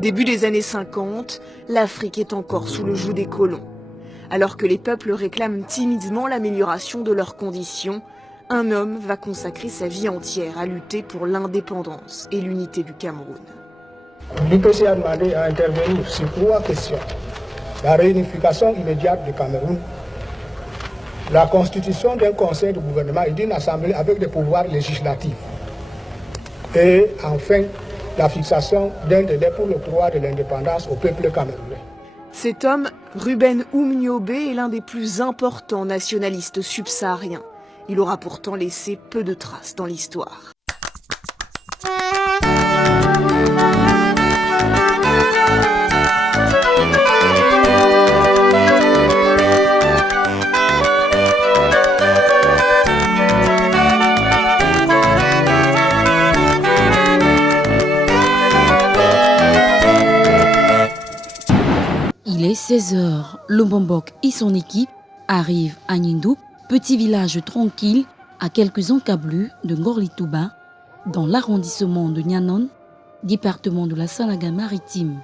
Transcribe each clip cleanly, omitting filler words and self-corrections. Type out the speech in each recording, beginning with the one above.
Début des années 50, l'Afrique est encore sous le joug des colons. Alors que les peuples réclament timidement l'amélioration de leurs conditions, un homme va consacrer sa vie entière à lutter pour l'indépendance et l'unité du Cameroun. L'IPC a demandé à intervenir sur 3 questions. La réunification immédiate du Cameroun, la constitution d'un conseil de gouvernement et d'une assemblée avec des pouvoirs législatifs, et enfin la fixation d'un délai pour l'octroi de l'indépendance au peuple camerounais. Cet homme, Ruben Oumniobé, est l'un des plus importants nationalistes subsahariens. Il aura pourtant laissé peu de traces dans l'histoire. Il est 16h. Lumbambok et son équipe arrivent à Nindoup, petit village tranquille à quelques encablures de Ngorlitouba, dans l'arrondissement de Nyanon, département de la Sanaga-Maritime.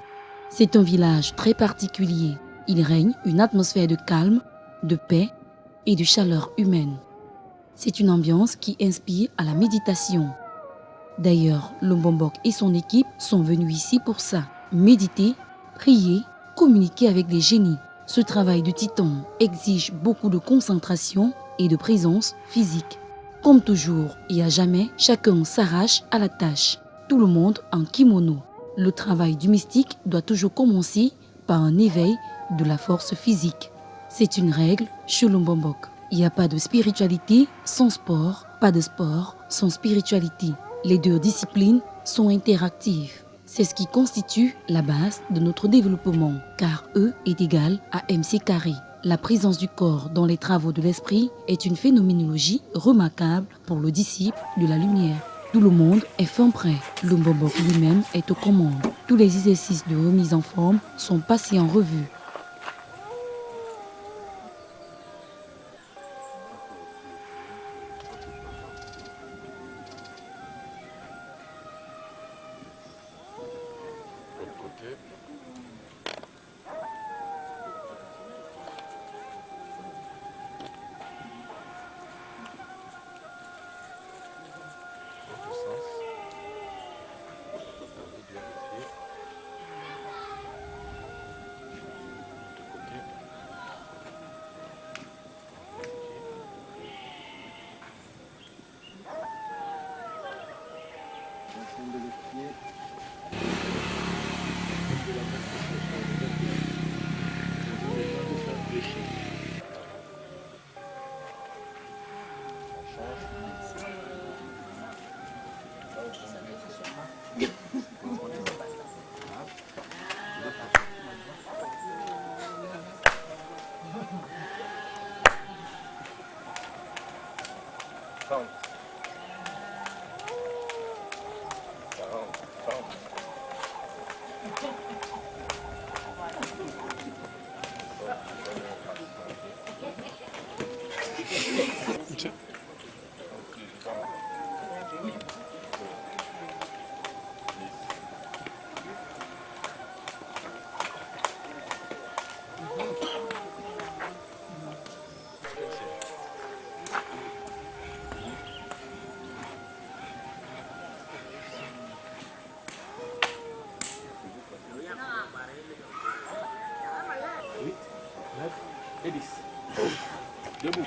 C'est un village très particulier. Il règne une atmosphère de calme, de paix et de chaleur humaine. C'est une ambiance qui inspire à la méditation. D'ailleurs, Lumbambok et son équipe sont venus ici pour ça, méditer, prier, communiquer avec des génies. Ce travail de titan exige beaucoup de concentration et de présence physique. Comme toujours et à jamais, chacun s'arrache à la tâche. Tout le monde en kimono. Le travail du mystique doit toujours commencer par un éveil de la force physique. C'est une règle chez Lumbambok. Il n'y a pas de spiritualité sans sport, pas de sport sans spiritualité. Les 2 disciplines sont interactives. C'est ce qui constitue la base de notre développement, car E est égal à MC carré. La présence du corps dans les travaux de l'esprit est une phénoménologie remarquable pour le disciple de la lumière. Tout le monde est fin prêt. Lumbambok lui-même est aux commandes. Tous les exercices de remise en forme sont passés en revue.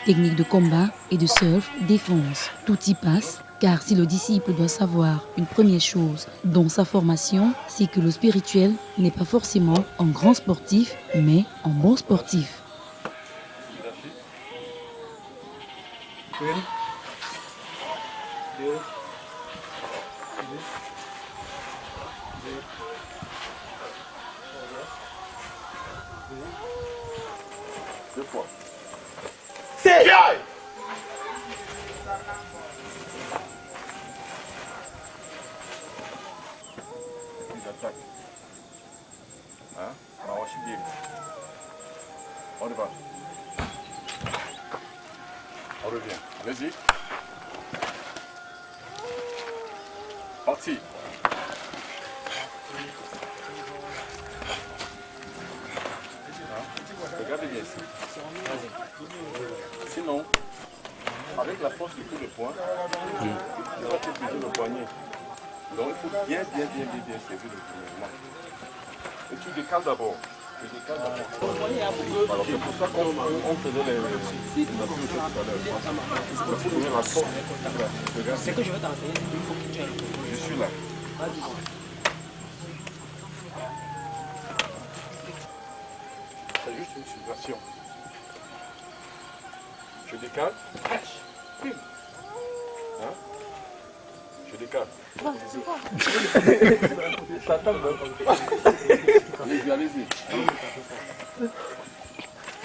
Technique de combat et de self-défense. Tout y passe, car si le disciple doit savoir une première chose dans sa formation, c'est que le spirituel n'est pas forcément un grand sportif, mais un bon sportif. On revient. Allez-y. Parti. ici. Sinon, avec la force de tout le poing, tu vas utiliser le poignet. Donc il faut bien servir le mouvement. Et tu décales d'abord. Alors c'est pour ça qu'on faisait les tout à l'heure. Il faut donner la force. C'est que je vais t'enseigner, il faut que tu aies le contrôle. Je suis là. Vas-y. C'est juste une suggestion. Je décale. Hein? Je décale. Allez-y, allez-y.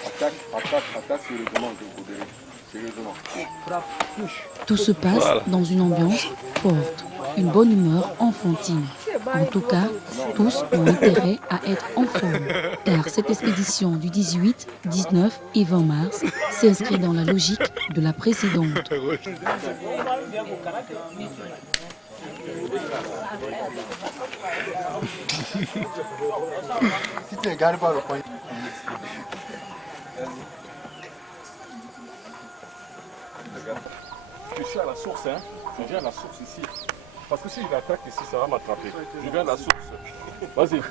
Attaque sérieusement, sérieusement. Tout se passe dans une ambiance forte, une bonne humeur enfantine. En tout cas, tous ont intérêt à être en forme, car cette expédition du 18, 19 et 20 mars s'inscrit dans la logique de la précédente. Si tu ne gardes pas le point. Je suis à la source, hein. Je viens à la source ici. Parce que si je l'attaque ici, ça va m'attraper. Je viens à la source. Vas-y.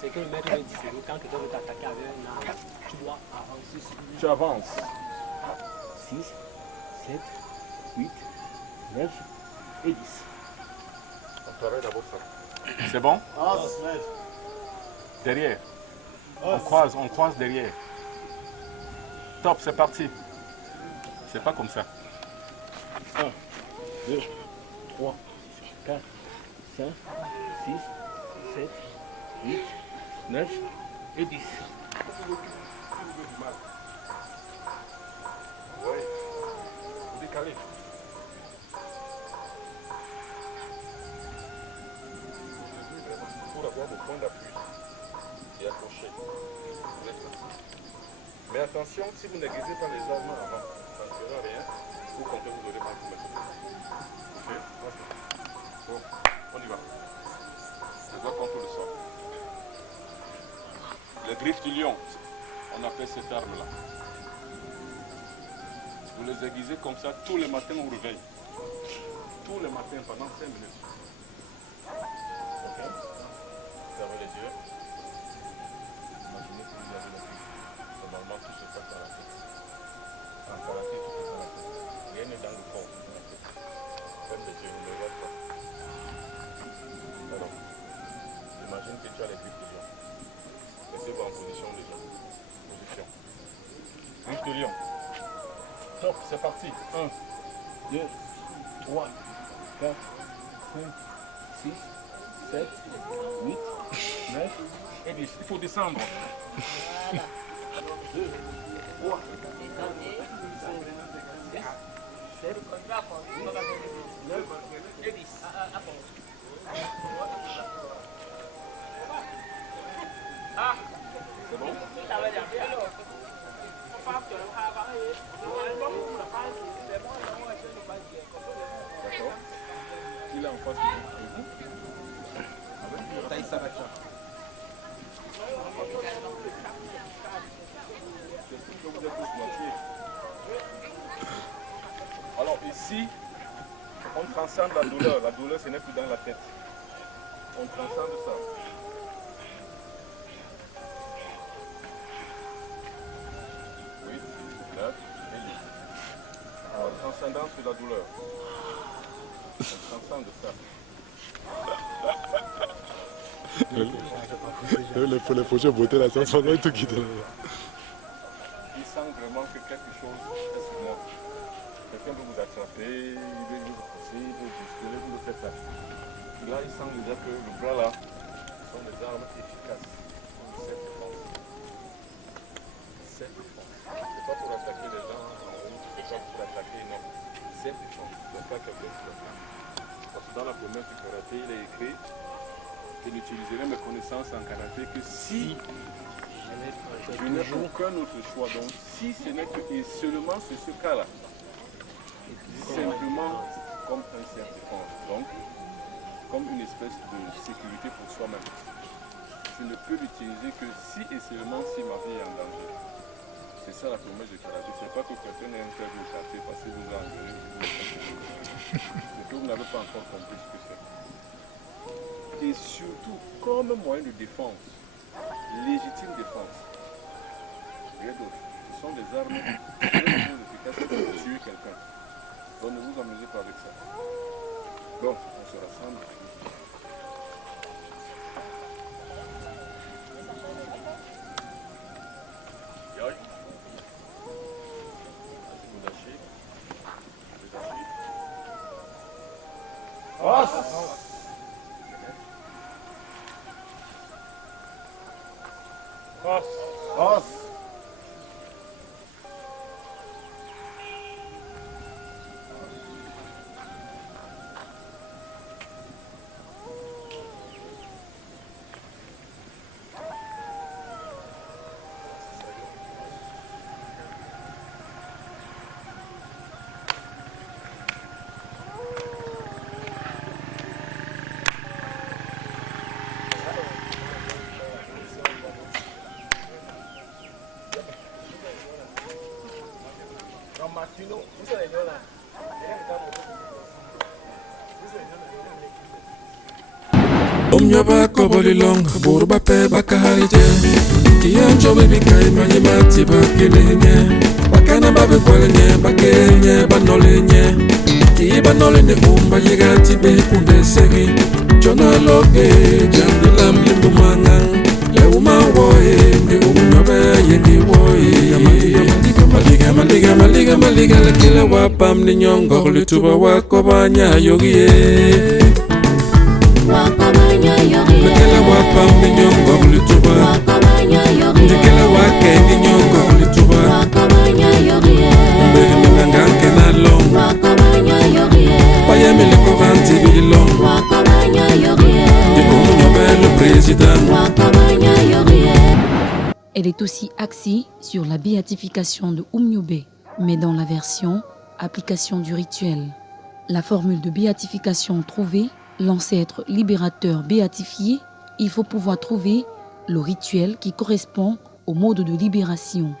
C'est que le maître me dit, quand quelqu'un veut t'attaquer avec un arme, tu dois avancer. Tu avances. 6, 7, 8, 9 et 10. On travaille d'abord ça. C'est bon? Derrière. On croise derrière. Top, c'est parti. C'est pas comme ça. 1, 2, 3, 4, 5, 6, 7, 8, 9 et 10. Oui. Vous décalez. Pour avoir le point d'appui et accrocher. Mais attention, si vous n'aiguisez pas les armes avant, ça ne fera rien. Vous comptez vous donner pas tout mettre. Ok? Bon, on y va. Je dois contre le sol. Les griffes du lion, on appelle cette arme-là. Vous les aiguisez comme ça tous les matins au réveil. Tous les matins pendant 5 minutes. Ok? Fermez les yeux. Imaginez que vous avez la vie. Normalement, tout se passe dans la tête. En karaté, tout est dans la tête. Rien n'est dans le corps, c'est dans la tête. Ferme les yeux, ne me regarde pas. Alors, imagine que tu as les griffes de lion. Laissez-vous en position déjà. Position. Griffes de lion. Top, c'est parti. 1, 2, 3, 4, 5, 6, 7, 8, 9 et 10. Il faut descendre. 2, 3, 7, 9 et 10. C'est bon? D'accord. Il est en face de vous. Taille Sabacha. J'estime que vous êtes tous moitié. Alors ici, on transcende la douleur. La douleur, ce n'est plus dans la tête. On transcende ça. Oui, 9 et 10. Alors, transcendant sur la douleur. On transcende ça. Les projets beauté là, ça va tout quitter. Il sent vraiment que quelque chose est sur moi. Quelqu'un veut vous attraper, il veut vous pousser, il veut vous bousculer, vous faites ça. Et là, il sent déjà que le bras là sont des armes efficaces. Cette défense. Cette défense. C'est pas pour attaquer les gens en haut, c'est pas pour attaquer, non. Cette défense. C'est pas quelqu'un qui le fait. Parce que dans la promesse du karaté, il est écrit que n'utiliserai mes connaissances en karaté que si je n'ai aucun autre choix. Donc, si ce n'est que et seulement c'est ce cas-là, simplement comme un self-défense, donc comme une espèce de sécurité pour soi-même. je ne peux l'utiliser que si et seulement si ma vie est en danger. C'est ça la promesse de thérapie. C'est pas que quelqu'un ait un cœur de châtier parce que vous a engueulé. C'est que vous n'avez pas encore compris ce que c'est. Et surtout, comme moyen de défense, légitime défense. Rien d'autre. Ce sont des armes très efficaces pour tuer quelqu'un. Donc ne vous amusez pas avec ça. Bon, on se rassemble. Omnyoba koboli long, burba pe bakaharije. Kiyanjo baby kai manye mati bakelenye. Bakana babe kwalenye, bakenye, banolenye. Ki banolene umba yegati be kunde segi. Jona loge, jambi lam limbu mangang. Le uma woe, de umnyobe yengi woe. Maliga la kila wapam ni nyongo. Lituba wakobanya yogie. Lekela wapam ni nyongo lituba. Ndekela wake ni nyongo lituba. Mbele mnanganke na long. Payeme le koranti bilong. Dikomu nyobe le président. Elle est aussi axée sur la béatification de Oumniobé, mais dans la version application du rituel. La formule de béatification trouvée, l'ancêtre libérateur béatifié, il faut pouvoir trouver le rituel qui correspond au mode de libération.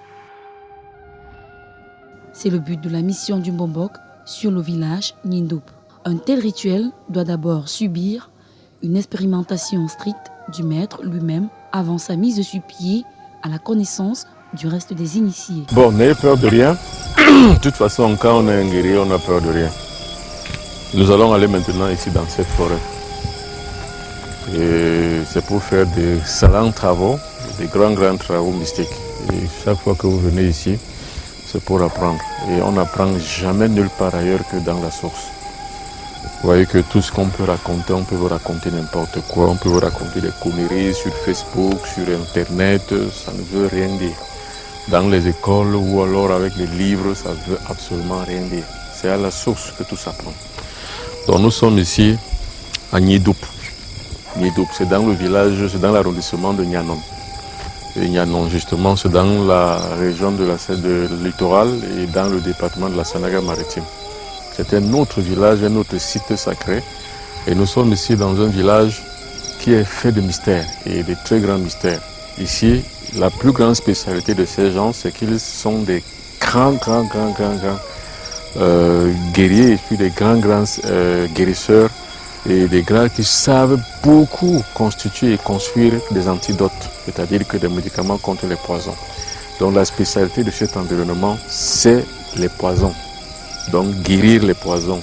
C'est le but de la mission du Mbombok sur le village Nindoup. Un tel rituel doit d'abord subir une expérimentation stricte du maître lui-même avant sa mise sur pied à la connaissance du reste des initiés. Bon, n'ayez peur de rien. De toute façon, quand on est un guerrier, on n'a peur de rien. Nous allons aller maintenant ici dans cette forêt. Et c'est pour faire des salants travaux, des grands travaux mystiques. Et chaque fois que vous venez ici, c'est pour apprendre. Et on n'apprend jamais nulle part ailleurs que dans la source. Vous voyez que tout ce qu'on peut raconter, on peut vous raconter n'importe quoi. On peut vous raconter des conneries sur Facebook, sur Internet, ça ne veut rien dire. Dans les écoles ou alors avec les livres, ça ne veut absolument rien dire. C'est à la source que tout s'apprend. Donc nous sommes ici à Nindoup. Nindoup, c'est dans le village, c'est dans l'arrondissement de Nianon. Et Nianon, justement, c'est dans la région de littoral et dans le département de la Sanaga-Maritime. C'est un autre village, un autre site sacré. Et nous sommes ici dans un village qui est fait de mystères et de très grands mystères. Ici, la plus grande spécialité de ces gens, c'est qu'ils sont des grands guerriers et puis des grands guérisseurs et des grands qui savent beaucoup constituer et construire des antidotes, c'est-à-dire que des médicaments contre les poisons. Donc la spécialité de cet environnement, c'est les poisons. Donc guérir les poisons.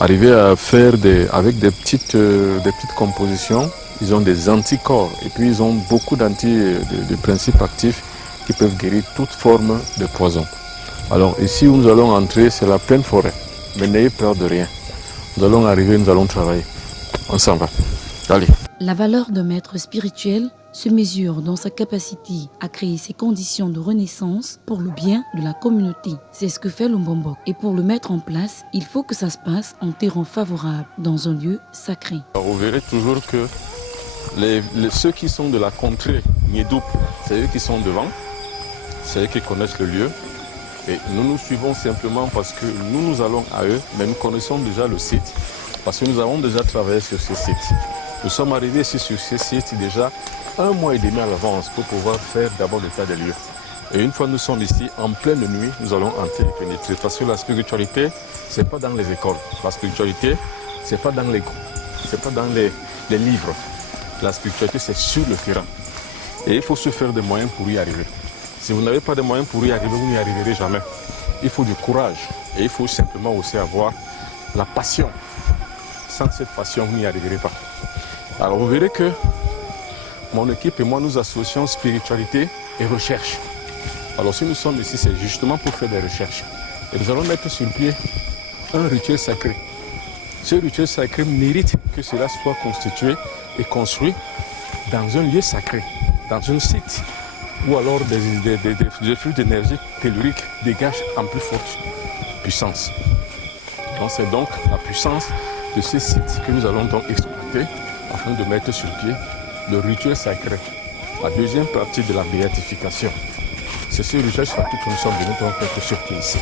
Arriver à faire avec des petites compositions, ils ont des anticorps et puis ils ont beaucoup de principes actifs qui peuvent guérir toute forme de poison. Alors ici où nous allons entrer, c'est la pleine forêt. Mais n'ayez peur de rien. Nous allons arriver, nous allons travailler. On s'en va. Allez. La valeur d'un maître spirituel se mesure dans sa capacité à créer ces conditions de renaissance pour le bien de la communauté. C'est ce que fait le Mbombok. Et pour le mettre en place, il faut que ça se passe en terrain favorable, dans un lieu sacré. Alors, vous verrez toujours que ceux qui sont de la contrée Nindoup, c'est eux qui sont devant, c'est eux qui connaissent le lieu. Et nous nous suivons simplement parce que nous allons à eux, mais nous connaissons déjà le site, parce que nous avons déjà travaillé sur ce site. Nous sommes arrivés ici sur ce site déjà 1 mois et demi à l'avance pour pouvoir faire d'abord l'état des lieux. Et une fois nous sommes ici, en pleine nuit, nous allons entrer et pénétrer. Parce que la spiritualité, ce n'est pas dans les écoles. La spiritualité, ce n'est pas dans les livres. La spiritualité, c'est sur le terrain. Et il faut se faire des moyens pour y arriver. Si vous n'avez pas de moyens pour y arriver, vous n'y arriverez jamais. Il faut du courage. Et il faut simplement aussi avoir la passion. Sans cette passion, vous n'y arriverez pas. Alors vous verrez que mon équipe et moi, nous associons spiritualité et recherche. Alors si nous sommes ici, c'est justement pour faire des recherches. Et nous allons mettre sur pied un rituel sacré. Ce rituel sacré mérite que cela soit constitué et construit dans un lieu sacré, dans un site où alors des flux d'énergie tellurique dégagent en plus forte puissance. Donc c'est donc la puissance de ce site que nous allons donc exploiter afin de mettre sur pied le rituel sacré. La deuxième partie de la béatification. C'est ce rituel sacré que nous sommes venus donc mettre sur pied ici.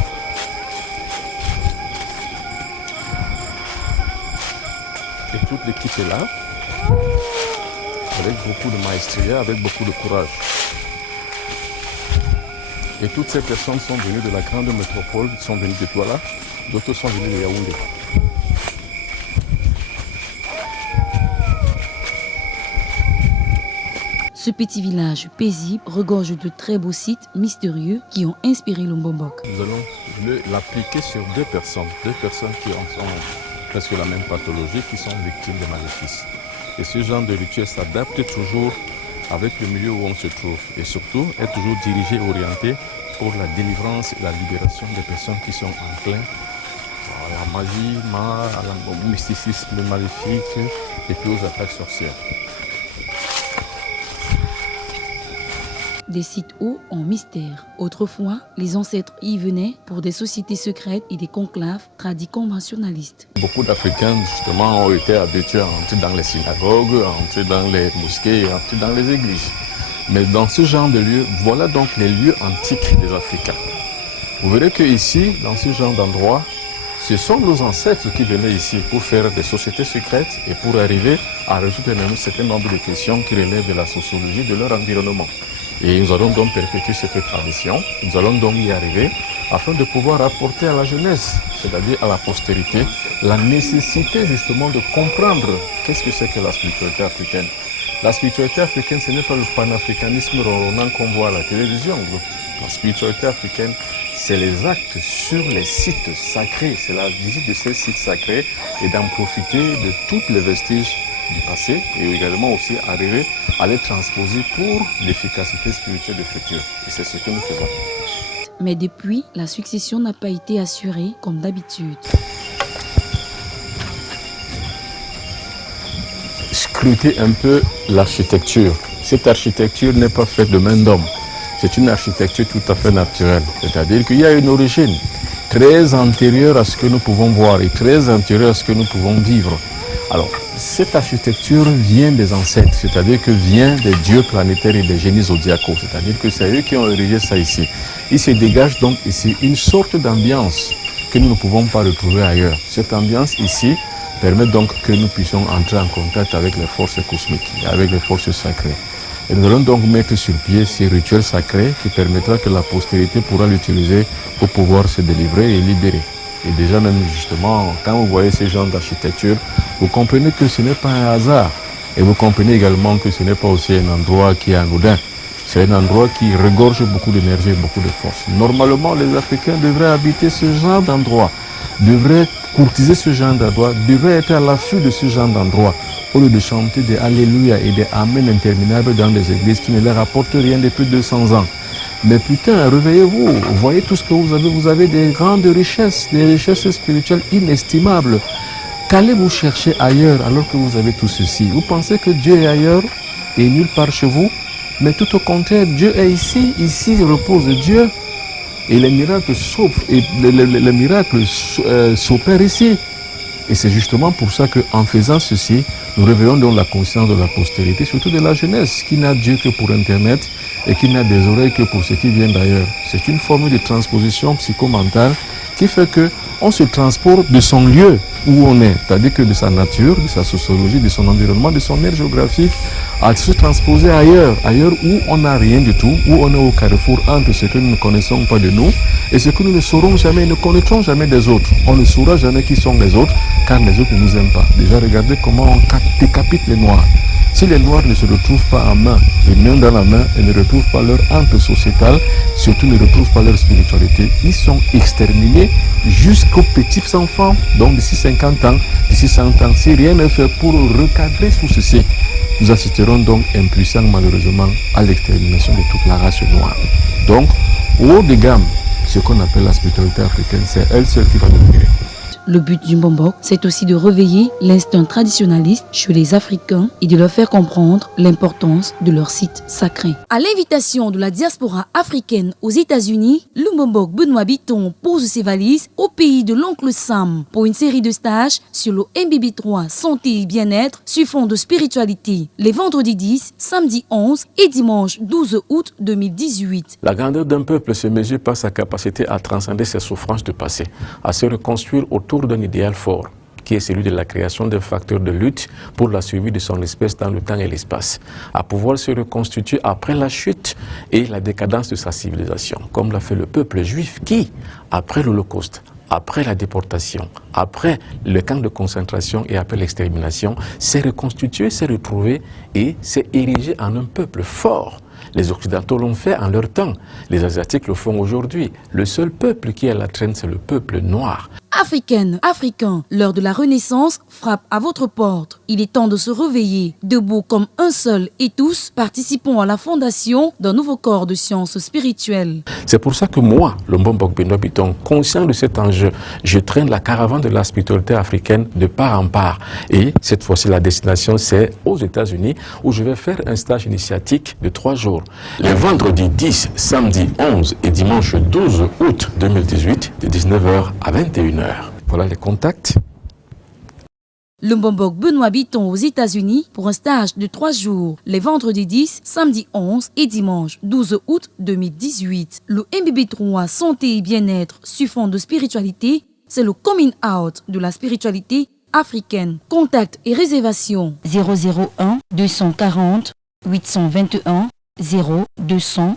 Et toute l'équipe est là, avec beaucoup de maestria, avec beaucoup de courage. Et toutes ces personnes sont venues de la grande métropole, sont venues de Douala, d'autres sont venues de Yaoundé. Ce petit village paisible regorge de très beaux sites mystérieux qui ont inspiré le Mbombok. Nous allons l'appliquer sur deux personnes qui ont presque la même pathologie, qui sont victimes de maléfices. Et ce genre de rituel s'adapte toujours avec le milieu où on se trouve et surtout est toujours dirigé, orienté pour la délivrance et la libération des personnes qui sont en plein à la magie, au mysticisme maléfique et puis aux attaques sorcières. Des sites hauts en mystère. Autrefois, les ancêtres y venaient pour des sociétés secrètes et des conclaves tradis conventionnalistes. Beaucoup d'Africains, justement, ont été habitués à entrer dans les synagogues, à entrer dans les mosquées, à entrer dans les églises. Mais dans ce genre de lieux, voilà donc les lieux antiques des Africains. Vous verrez qu'ici, dans ce genre d'endroit, ce sont nos ancêtres qui venaient ici pour faire des sociétés secrètes et pour arriver à résoudre un certain nombre de questions qui relèvent de la sociologie de leur environnement. Et nous allons donc perpétuer cette tradition, nous allons donc y arriver afin de pouvoir apporter à la jeunesse, c'est-à-dire à la postérité, la nécessité justement de comprendre qu'est-ce que c'est que la spiritualité africaine. La spiritualité africaine, ce n'est pas le panafricanisme ronronnant qu'on voit à la télévision. La spiritualité africaine, c'est les actes sur les sites sacrés, c'est la visite de ces sites sacrés et d'en profiter de tous les vestiges du passé et également aussi arriver à les transposer pour l'efficacité spirituelle du futur. Et c'est ce que nous faisons. Mais depuis, la succession n'a pas été assurée comme d'habitude. Scrutez un peu l'architecture. Cette architecture n'est pas faite de main d'homme. C'est une architecture tout à fait naturelle. C'est-à-dire qu'il y a une origine très antérieure à ce que nous pouvons voir et très antérieure à ce que nous pouvons vivre. Alors, cette architecture vient des ancêtres, c'est-à-dire que vient des dieux planétaires et des génies zodiacaux, c'est-à-dire que c'est eux qui ont érigé ça ici. Il se dégage donc ici une sorte d'ambiance que nous ne pouvons pas retrouver ailleurs. Cette ambiance ici permet donc que nous puissions entrer en contact avec les forces cosmiques, avec les forces sacrées. Et nous allons donc mettre sur pied ces rituels sacrés qui permettra que la postérité pourra l'utiliser pour pouvoir se délivrer et libérer. Et déjà même justement, quand vous voyez ces genres d'architecture, vous comprenez que ce n'est pas un hasard. Et vous comprenez également que ce n'est pas aussi un endroit qui est anodin. C'est un endroit qui regorge beaucoup d'énergie et beaucoup de force. Normalement, les Africains devraient habiter ce genre d'endroit, devraient courtiser ce genre d'endroit, devraient être à l'affût de ce genre d'endroit, au lieu de chanter des Alléluia et des Amen interminables dans des églises qui ne leur apportent rien depuis 200 ans. Mais putain, réveillez-vous, voyez tout ce que vous avez des grandes richesses, des richesses spirituelles inestimables. Qu'allez-vous chercher ailleurs alors que vous avez tout ceci? Vous pensez que Dieu est ailleurs et nulle part chez vous? Mais tout au contraire, Dieu est ici, ici repose Dieu. Et les miracles s'opèrent ici. Et c'est justement pour ça qu'en faisant ceci, nous réveillons donc la conscience de la postérité, surtout de la jeunesse, qui n'a Dieu que pour Internet et qui n'a des oreilles que pour ce qui vient d'ailleurs. C'est une forme de transposition psychomentale qui fait que on se transporte de son lieu où on est, c'est-à-dire que de sa nature, de sa sociologie, de son environnement, de son aire géographique, à se transposer ailleurs où on n'a rien du tout, où on est au carrefour entre ce que nous ne connaissons pas de nous et ce que nous ne saurons jamais, ne connaîtrons jamais des autres. On ne saura jamais qui sont les autres, car les autres ne nous aiment pas. Déjà, regardez comment on décapite les Noirs. Si les Noirs ne se retrouvent pas en main, les mains dans la main, et ne retrouvent pas leur entre sociétal, surtout ne retrouvent pas leur spiritualité, ils sont exterminés jusqu'aux petits enfants. Donc d'ici 50 ans, d'ici 100 ans, si rien n'est fait pour recadrer tout ceci, nous assisterons donc impuissants malheureusement à l'extermination de toute la race noire. Donc, au haut de gamme, ce qu'on appelle la spiritualité africaine, c'est elle seule qui va nous guérir. Le but du Mbombok, c'est aussi de réveiller l'instinct traditionnaliste chez les Africains et de leur faire comprendre l'importance de leur site sacré. À l'invitation de la diaspora africaine aux États-Unis, le Mbombok Benoît Bitton pose ses valises au pays de l'oncle Sam pour une série de stages sur le MBB3 Santé et Bien-être sur fond de spiritualité, les vendredis 10, samedi 11 et dimanche 12 août 2018. La grandeur d'un peuple se mesure par sa capacité à transcender ses souffrances du passé, à se reconstruire autour d'un idéal fort, qui est celui de la création d'un facteur de lutte pour la survie de son espèce dans le temps et l'espace, à pouvoir se reconstituer après la chute et la décadence de sa civilisation, comme l'a fait le peuple juif qui, après l'Holocauste, après la déportation, après le camp de concentration et après l'extermination, s'est reconstitué, s'est retrouvé et s'est érigé en un peuple fort. Les Occidentaux l'ont fait en leur temps, les Asiatiques le font aujourd'hui. Le seul peuple qui est à la traîne, c'est le peuple noir. Africaines, Africains, l'heure de la Renaissance frappe à votre porte. Il est temps de se réveiller, debout comme un seul et tous, participons à la fondation d'un nouveau corps de sciences spirituelles. C'est pour ça que moi, le Mbombok Benoît Bitton, conscient de cet enjeu, je traîne la caravane de la spiritualité africaine de part en part. Et cette fois-ci, la destination, c'est aux États-Unis, où je vais faire un stage initiatique de 3 jours. Les vendredis 10, samedi 11 et dimanche 12 août 2018, de 19h à 21h. Voilà les contacts. Le Mbombok Benoît Bitton aux États-Unis pour un stage de 3 jours, les vendredis 10, samedi 11 et dimanche 12 août 2018. Le MBB3 Santé et Bien-être sur fond de spiritualité, c'est le coming out de la spiritualité africaine. Contact et réservation 001 240 821 0201.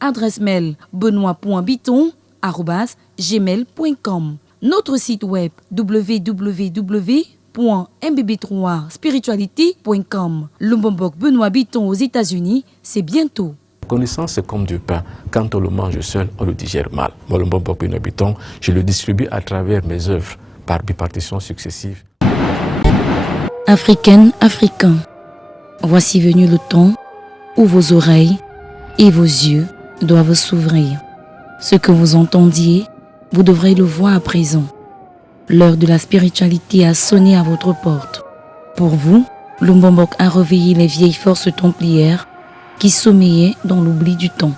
Adresse mail benoît.bitton@gmail.com. Notre site web www.mbb3spiritualité.com. Le Mbombok Benoît Bitton aux États-Unis, c'est bientôt. La connaissance, c'est comme du pain. Quand on le mange seul, on le digère mal. Moi, le Mbombok Benoît Bitton, je le distribue à travers mes œuvres par bipartitions successives. Africaines, Africains, voici venu le temps où vos oreilles et vos yeux doivent s'ouvrir. Ce que vous entendiez, vous devrez le voir à présent. L'heure de la spiritualité a sonné à votre porte. Pour vous, le Mbombok a réveillé les vieilles forces templières qui sommeillaient dans l'oubli du temps.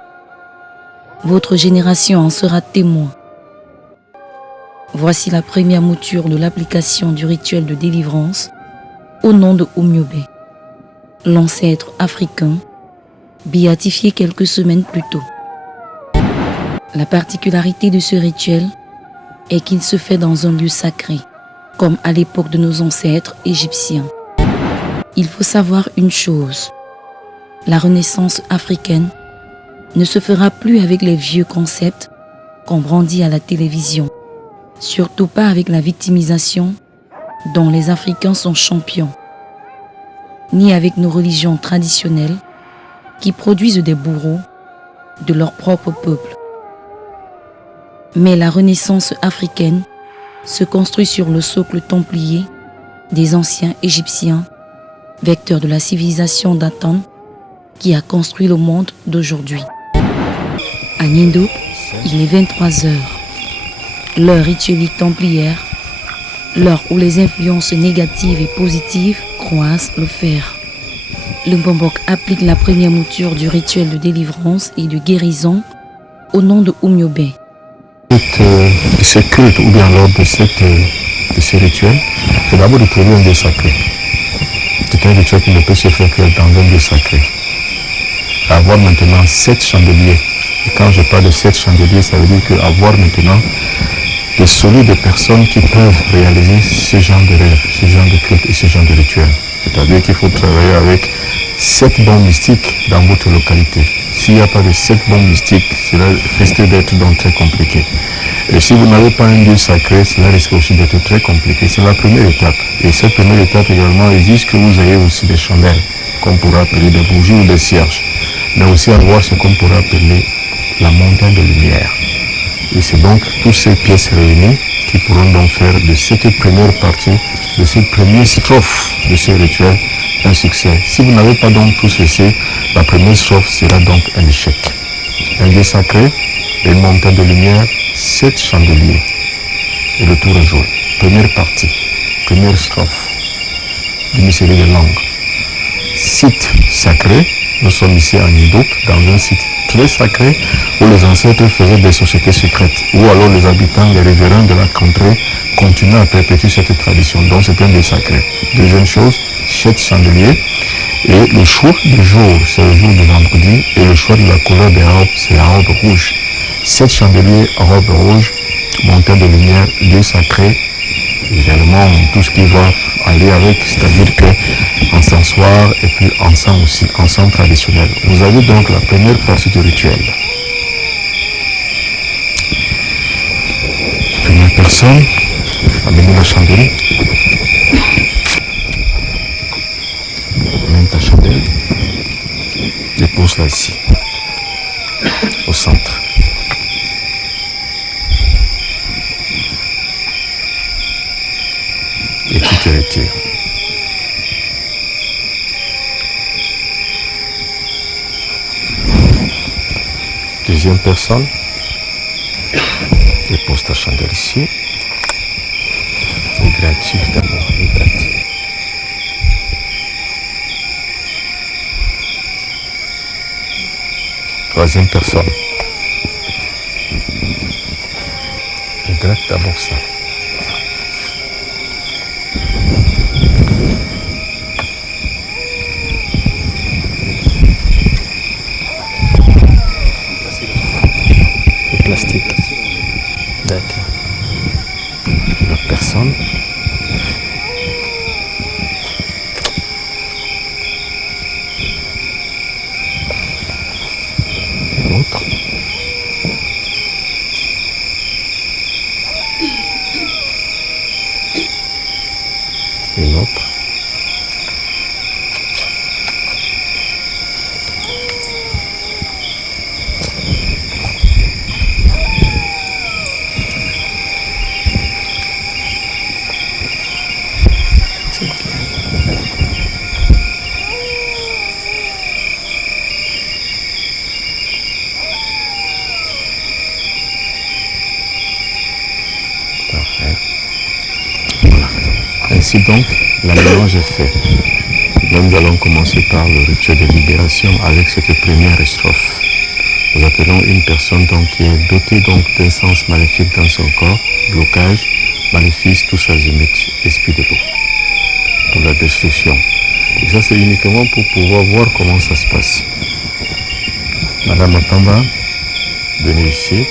Votre génération en sera témoin. Voici la première mouture de l'application du rituel de délivrance au nom de Oumyobé, l'ancêtre africain, béatifié quelques semaines plus tôt. La particularité de ce rituel est qu'il se fait dans un lieu sacré, comme à l'époque de nos ancêtres égyptiens. Il faut savoir une chose, la Renaissance africaine ne se fera plus avec les vieux concepts qu'on brandit à la télévision, surtout pas avec la victimisation dont les Africains sont champions, ni avec nos religions traditionnelles qui produisent des bourreaux de leur propre peuple. Mais la Renaissance africaine se construit sur le socle templier des anciens Égyptiens, vecteurs de la civilisation d'Atan qui a construit le monde d'aujourd'hui. À Nindou, il est 23h. L'heure rituelique templière, l'heure où les influences négatives et positives croisent le fer. Le Mbombok applique la première mouture du rituel de délivrance et de guérison au nom de Oumyobé. Ce culte ou bien lors de ce rituel, c'est d'abord de trouver un lieu sacré. C'est un rituel qui ne peut se faire que dans un lieu sacré. Avoir maintenant 7 chandeliers. Et quand je parle de 7 chandeliers, ça veut dire qu'avoir maintenant de sauver des personnes qui peuvent réaliser ce genre de rêve, ce genre de culte et ce genre de rituel. C'est-à-dire qu'il faut travailler avec 7 bons mystiques dans votre localité. S'il n'y a pas de 7 bons mystiques, cela risque d'être donc très compliqué. Et si vous n'avez pas un lieu sacré, cela risque aussi d'être très compliqué. C'est la première étape. Et cette première étape également exige que vous ayez aussi des chandelles, qu'on pourra appeler des bougies ou des cierges, mais aussi avoir ce qu'on pourra appeler la montagne de lumière. Et c'est donc toutes ces pièces réunies qui pourront donc faire de cette première partie, de cette première strophe de ce rituel, un succès. Si vous n'avez pas donc tout ceci, la première strophe sera donc un échec. Un lieu sacré, une montagne de lumière, 7 chandeliers. Et le tour est joué. Première partie, première strophe d'une série de langues. Site sacré, nous sommes ici en Indoup, dans un site très sacré où les ancêtres faisaient des sociétés secrètes, où alors les habitants, les révérends de la contrée continuaient à perpétuer cette tradition. Donc c'est un lieu sacré. Deuxième chose, 7 chandeliers. Et le choix du jour, c'est le jour du vendredi, et le choix de la couleur des robes, c'est la robe rouge. 7 chandeliers, robe rouge, montagne de lumière, lieu sacré, également tout ce qui va aller avec, c'est-à-dire que encensoir et puis encens aussi, encens traditionnel. Vous avez donc la première partie du rituel. Première personne, amenez la chandelle. Amène ta chandelle. Dépose-la ici, au centre. Et tu te retires. Deuxième personne, dépose ta chandelle ici. Et gratuit d'abord, et gratuit. Troisième personne. Et gratte d'abord ça. Plastique. D'accord. Une autre personne. Une autre. Une autre. Ainsi donc, la mélange est faite. Nous allons commencer par le rituel de libération avec cette première strophe. Nous appelons une personne donc qui est dotée donc d'un sens maléfique dans son corps, blocage, maléfice, tous azimuts, esprit de l'eau, pour la destruction. Et ça c'est uniquement pour pouvoir voir comment ça se passe. Madame Atamba, venez ici.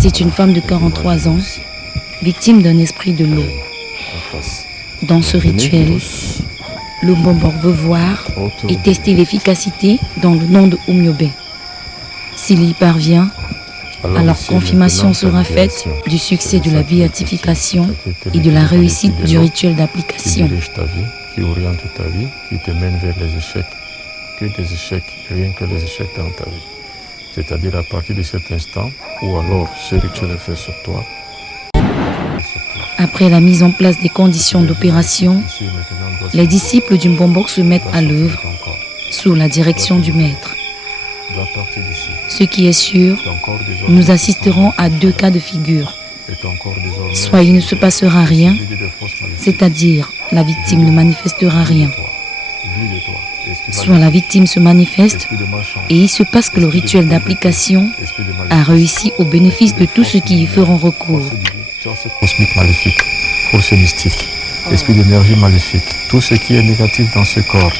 C'est une femme de 43 ans, victime d'un esprit de l'eau. Dans ce rituel, le Mbombok veut voir et tester l'efficacité dans le nom de Oumyobé. S'il y parvient, alors confirmation sera faite du succès de la béatification et de la réussite du rituel d'application. Qui dirige ta vie, qui oriente ta vie, qui te mène vers les échecs, que des échecs, rien que les échecs dans ta vie. C'est-à-dire à partir de cet instant où alors ce rituel est fait sur toi. Après la mise en place des conditions d'opération, les disciples du Mbombok se mettent à l'œuvre sous la direction du maître. Ce qui est sûr, nous assisterons à 2 cas de figure. Soit il ne se passera rien, c'est-à-dire la victime ne manifestera rien. Soit la victime se manifeste et il se passe que le rituel d'application a réussi au bénéfice de tous ceux qui y feront recours. Cosmique maléfique, force mystique, esprit d'énergie maléfique, tout ce qui est négatif dans ce corps,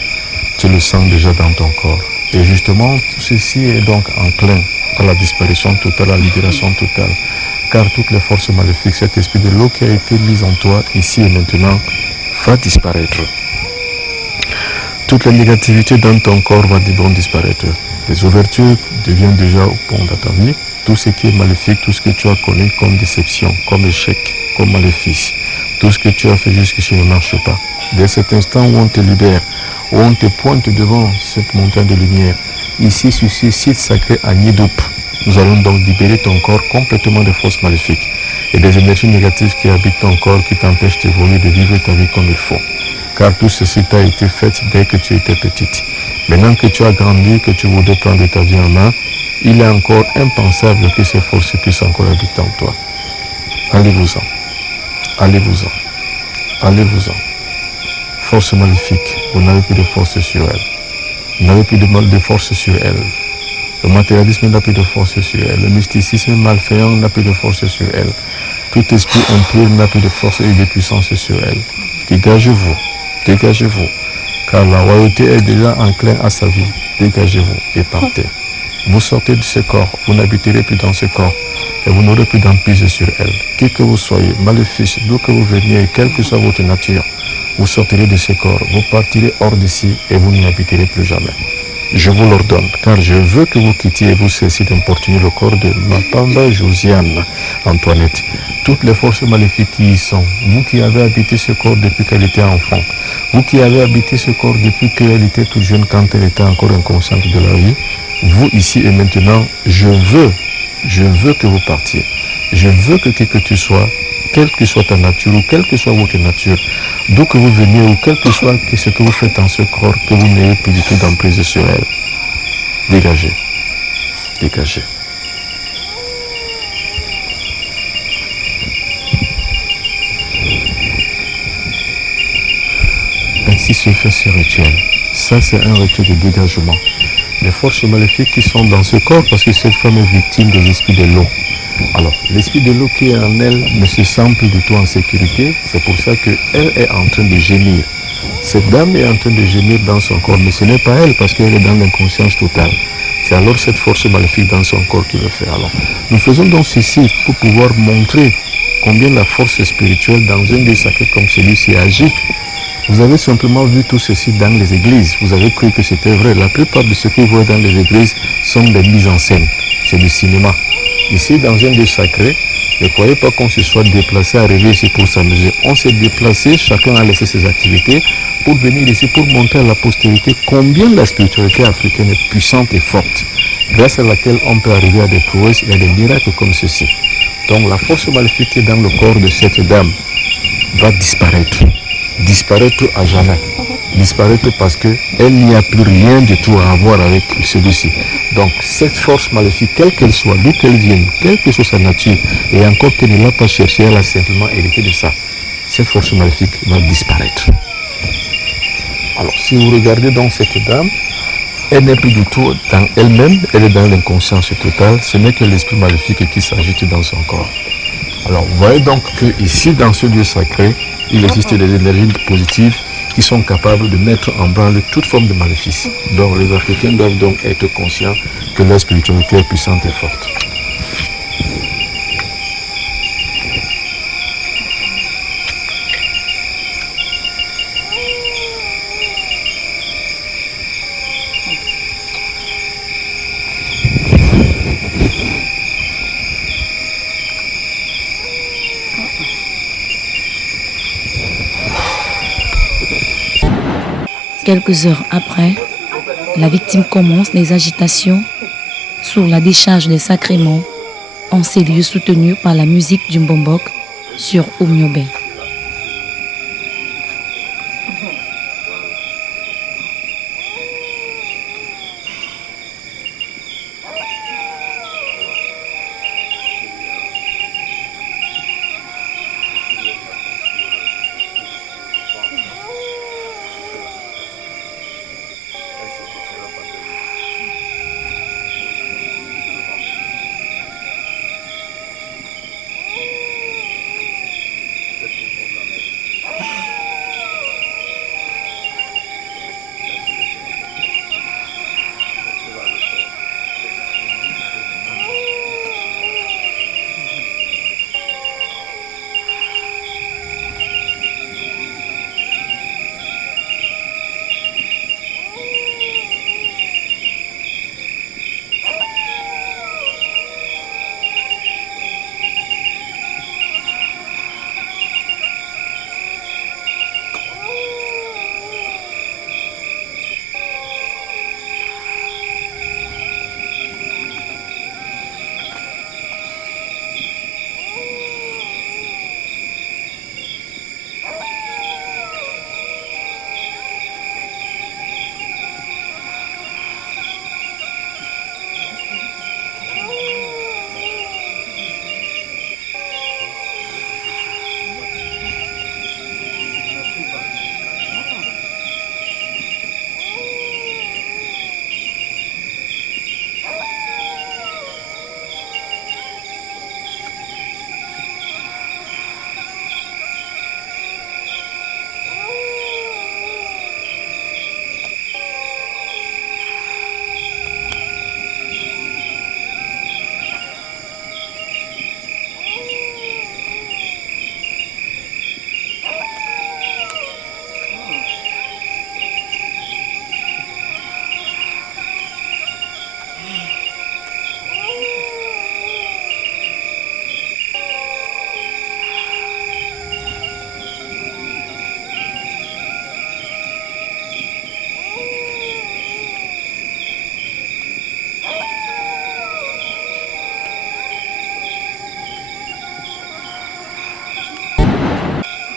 tu le sens déjà dans ton corps. Et justement, tout ceci est donc enclin à la disparition totale, à la libération totale. Car toutes les forces maléfiques, cet esprit de l'eau qui a été mis en toi ici et maintenant, va disparaître. Toutes les négativités dans ton corps vont disparaître. Les ouvertures deviennent déjà au pont de ta vie. Tout ce qui est maléfique, tout ce que tu as connu comme déception, comme échec, comme maléfice, tout ce que tu as fait jusqu'ici ne marche pas. Dès cet instant où on te libère, où on te pointe devant cette montagne de lumière, ici sur ce site sacré à Nidoup, nous allons donc libérer ton corps complètement des forces maléfiques et des énergies négatives qui habitent ton corps, qui t'empêchent d'évoluer, de vivre ta vie comme il faut. Car tout ceci t'a été fait dès que tu étais petite. Maintenant que tu as grandi, que tu voudrais prendre ta vie en main, il est encore impensable que ces forces puissent encore habiter en toi. Allez-vous-en. Allez-vous-en. Allez-vous-en. Force maléfique, vous n'avez plus de force sur elle. Vous n'avez plus de force sur elle. Le matérialisme n'a plus de force sur elle. Le mysticisme malfaisant n'a plus de force sur elle. Tout esprit impur n'a plus de force et de puissance sur elle. Dégagez-vous. Dégagez-vous. Car la royauté est déjà enclin à sa vie. Dégagez-vous et partez. Vous sortez de ce corps, vous n'habiterez plus dans ce corps et vous n'aurez plus d'emprise sur elle. Qui que vous soyez, maléfice, d'où que vous veniez, quelle que soit votre nature, vous sortirez de ce corps, vous partirez hors d'ici et vous n'y habiterez plus jamais. Je vous l'ordonne, car je veux que vous quittiez et vous cessiez d'importuner le corps de Mapamba Josiane Antoinette. Toutes les forces maléfiques qui y sont, vous qui avez habité ce corps depuis qu'elle était enfant, vous qui avez habité ce corps depuis qu'elle était toute jeune, quand elle était encore inconsciente de la vie, vous ici et maintenant, je veux que vous partiez. Je veux que qui que tu sois, quelle que soit ta nature ou quelle que soit votre nature, d'où que vous veniez ou quel que soit ce que vous faites en ce corps, que vous n'ayez plus du tout d'emprise sur elle. Dégagez. Dégagez. Ainsi se fait ce rituel. Ça, c'est un rituel de dégagement. Les forces maléfiques qui sont dans ce corps, parce que cette femme est victime des esprits de l'eau. Alors, l'esprit de l'eau qui est en elle ne se sent plus du tout en sécurité. C'est pour ça qu'elle est en train de gémir. Cette dame est en train de gémir dans son corps, mais ce n'est pas elle parce qu'elle est dans l'inconscience totale. C'est alors cette force maléfique dans son corps qui le fait. Alors, nous faisons donc ceci pour pouvoir montrer combien la force spirituelle dans un lieu sacré comme celui-ci agit. Vous avez simplement vu tout ceci dans les églises. Vous avez cru que c'était vrai. La plupart de ce que vous voyez dans les églises sont des mises en scène. C'est du cinéma. Ici, dans un lieu sacré, ne croyez pas qu'on se soit déplacé, arrivé ici pour s'amuser. On s'est déplacé, chacun a laissé ses activités pour venir ici, pour montrer à la postérité combien la spiritualité africaine est puissante et forte, grâce à laquelle on peut arriver à des prouesses et à des miracles comme ceci. Donc la force maléfique qui est dans le corps de cette dame va disparaître. Disparaître à jamais. Disparaître parce qu'elle n'y a plus rien du tout à voir avec celui-ci. Donc cette force maléfique, quelle qu'elle soit, d'où qu'elle vienne, quelle que soit sa nature, et encore qu'elle ne l'a pas cherché, elle a simplement hérité de ça. Cette force maléfique va disparaître. Alors si vous regardez donc cette dame, elle n'est plus du tout dans elle-même, elle est dans l'inconscience totale, ce n'est que l'esprit maléfique qui s'agite dans son corps. Alors vous voyez donc que ici, dans ce lieu sacré, il existe des énergies positives qui sont capables de mettre en branle toute forme de maléfice. Donc les Africains doivent donc être conscients que leur spiritualité est puissante et forte. Quelques heures après, la victime commence des agitations sur la décharge des sacrements en ces lieux soutenus par la musique du Mbombok sur Oumyobé. Cette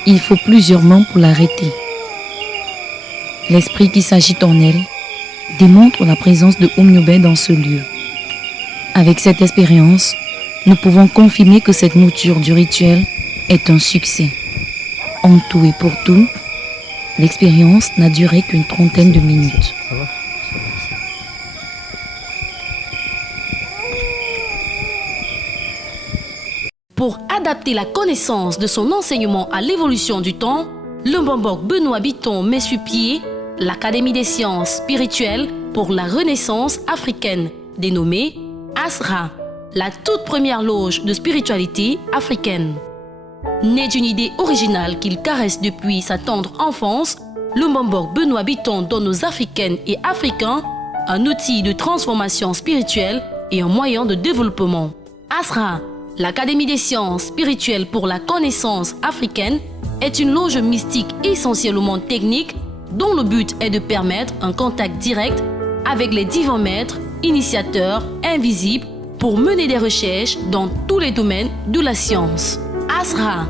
il faut plusieurs mains pour l'arrêter. L'esprit qui s'agite en elle démontre la présence de Oumniobé dans ce lieu. Avec cette expérience, nous pouvons confirmer que cette mouture du rituel est un succès. En tout et pour tout, l'expérience n'a duré qu'une trentaine de minutes. Ça va? Pour adapter la connaissance de son enseignement à l'évolution du temps, le Mbombok Benoît Bitton met sur pied l'Académie des sciences spirituelles pour la Renaissance africaine, dénommée ASRA, la toute première loge de spiritualité africaine. Né d'une idée originale qu'il caresse depuis sa tendre enfance, le Mbombok Benoît Bitton donne aux Africaines et Africains un outil de transformation spirituelle et un moyen de développement. ASRA, l'Académie des sciences spirituelles pour la connaissance africaine, est une loge mystique essentiellement technique dont le but est de permettre un contact direct avec les divins maîtres, initiateurs invisibles pour mener des recherches dans tous les domaines de la science. ASRA,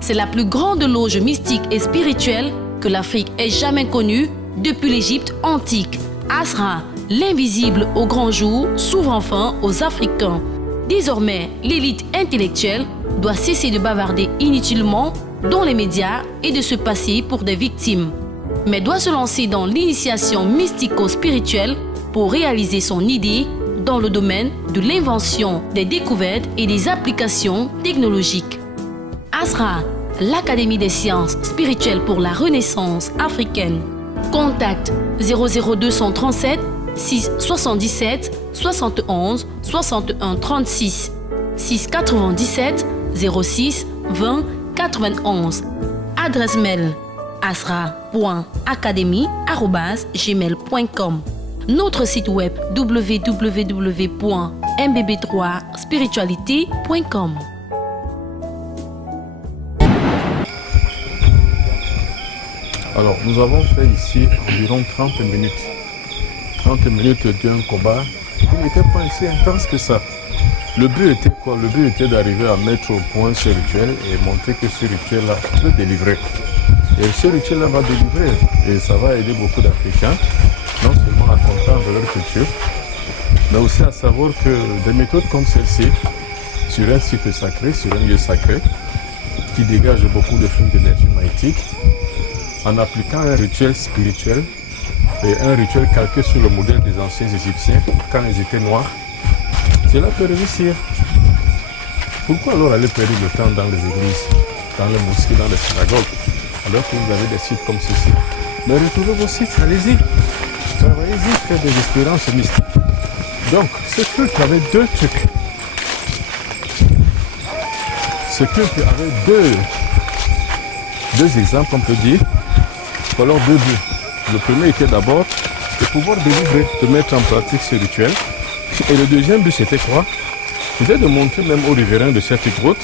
c'est la plus grande loge mystique et spirituelle que l'Afrique ait jamais connue depuis l'Égypte antique. ASRA, l'invisible au grand jour, s'ouvre enfin aux Africains. Désormais, l'élite intellectuelle doit cesser de bavarder inutilement dans les médias et de se passer pour des victimes, mais doit se lancer dans l'initiation mystico-spirituelle pour réaliser son idée dans le domaine de l'invention, des découvertes et des applications technologiques. ASRA, l'Académie des sciences spirituelles pour la Renaissance africaine. Contact 00237 677 71 61 36 697 06 20 91. Adresse mail asra.academy@gmail.com. Notre site web www.mbb3spiritualité.com. Alors, nous avons fait ici environ 30 minutes. 30 minutes d'un combat qui n'était pas si intense que ça. Le but était quoi? Le but était d'arriver à mettre au point ce rituel et montrer que ce rituel-là peut délivrer. Et ce rituel-là va délivrer et ça va aider beaucoup d'Africains, non seulement à comprendre leur culture, mais aussi à savoir que des méthodes comme celle-ci, sur un site sacré, sur un lieu sacré, qui dégage beaucoup de flux d'énergie magnétique, en appliquant un rituel spirituel et un rituel calqué sur le modèle des anciens Égyptiens quand ils étaient noirs, cela peut réussir. Pourquoi alors aller perdre le temps dans les églises, dans les mosquées, dans les synagogues, alors que vous avez des sites comme ceci? Mais retrouvez vos sites, allez-y, travaillez-y, faites des expériences mystiques. Donc, ce culte avait deux trucs. Ce culte avait deux exemples, on peut dire, ou alors deux buts. Le premier était d'abord de pouvoir délivrer, de mettre en pratique ce rituel. Et le deuxième but, c'était quoi? C'était de montrer même aux riverains de cette grotte,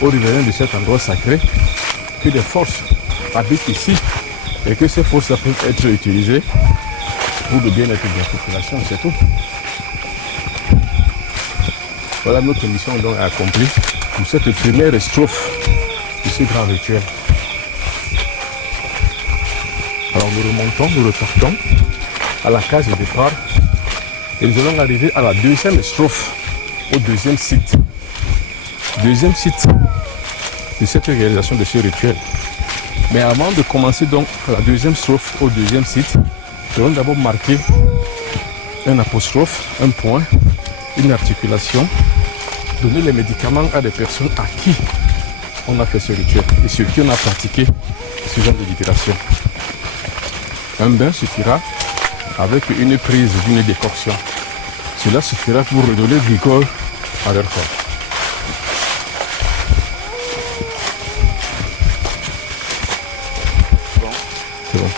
aux riverains de cet endroit sacré, que des forces habitent ici et que ces forces peuvent être utilisées pour le bien-être de la population, c'est tout. Voilà notre mission donc accomplie pour cette première strophe de ce grand rituel. Alors nous remontons, nous repartons à la case de départ et nous allons arriver à la deuxième strophe, au deuxième site. Deuxième site de cette réalisation de ce rituel. Mais avant de commencer donc la deuxième strophe au deuxième site, nous allons d'abord marquer un apostrophe, un point, une articulation, donner les médicaments à des personnes à qui on a fait ce rituel et sur qui on a pratiqué ce genre de libération. Un bain suffira avec une prise d'une décoction. Cela suffira pour redonner vigueur à leur corps. C'est bon.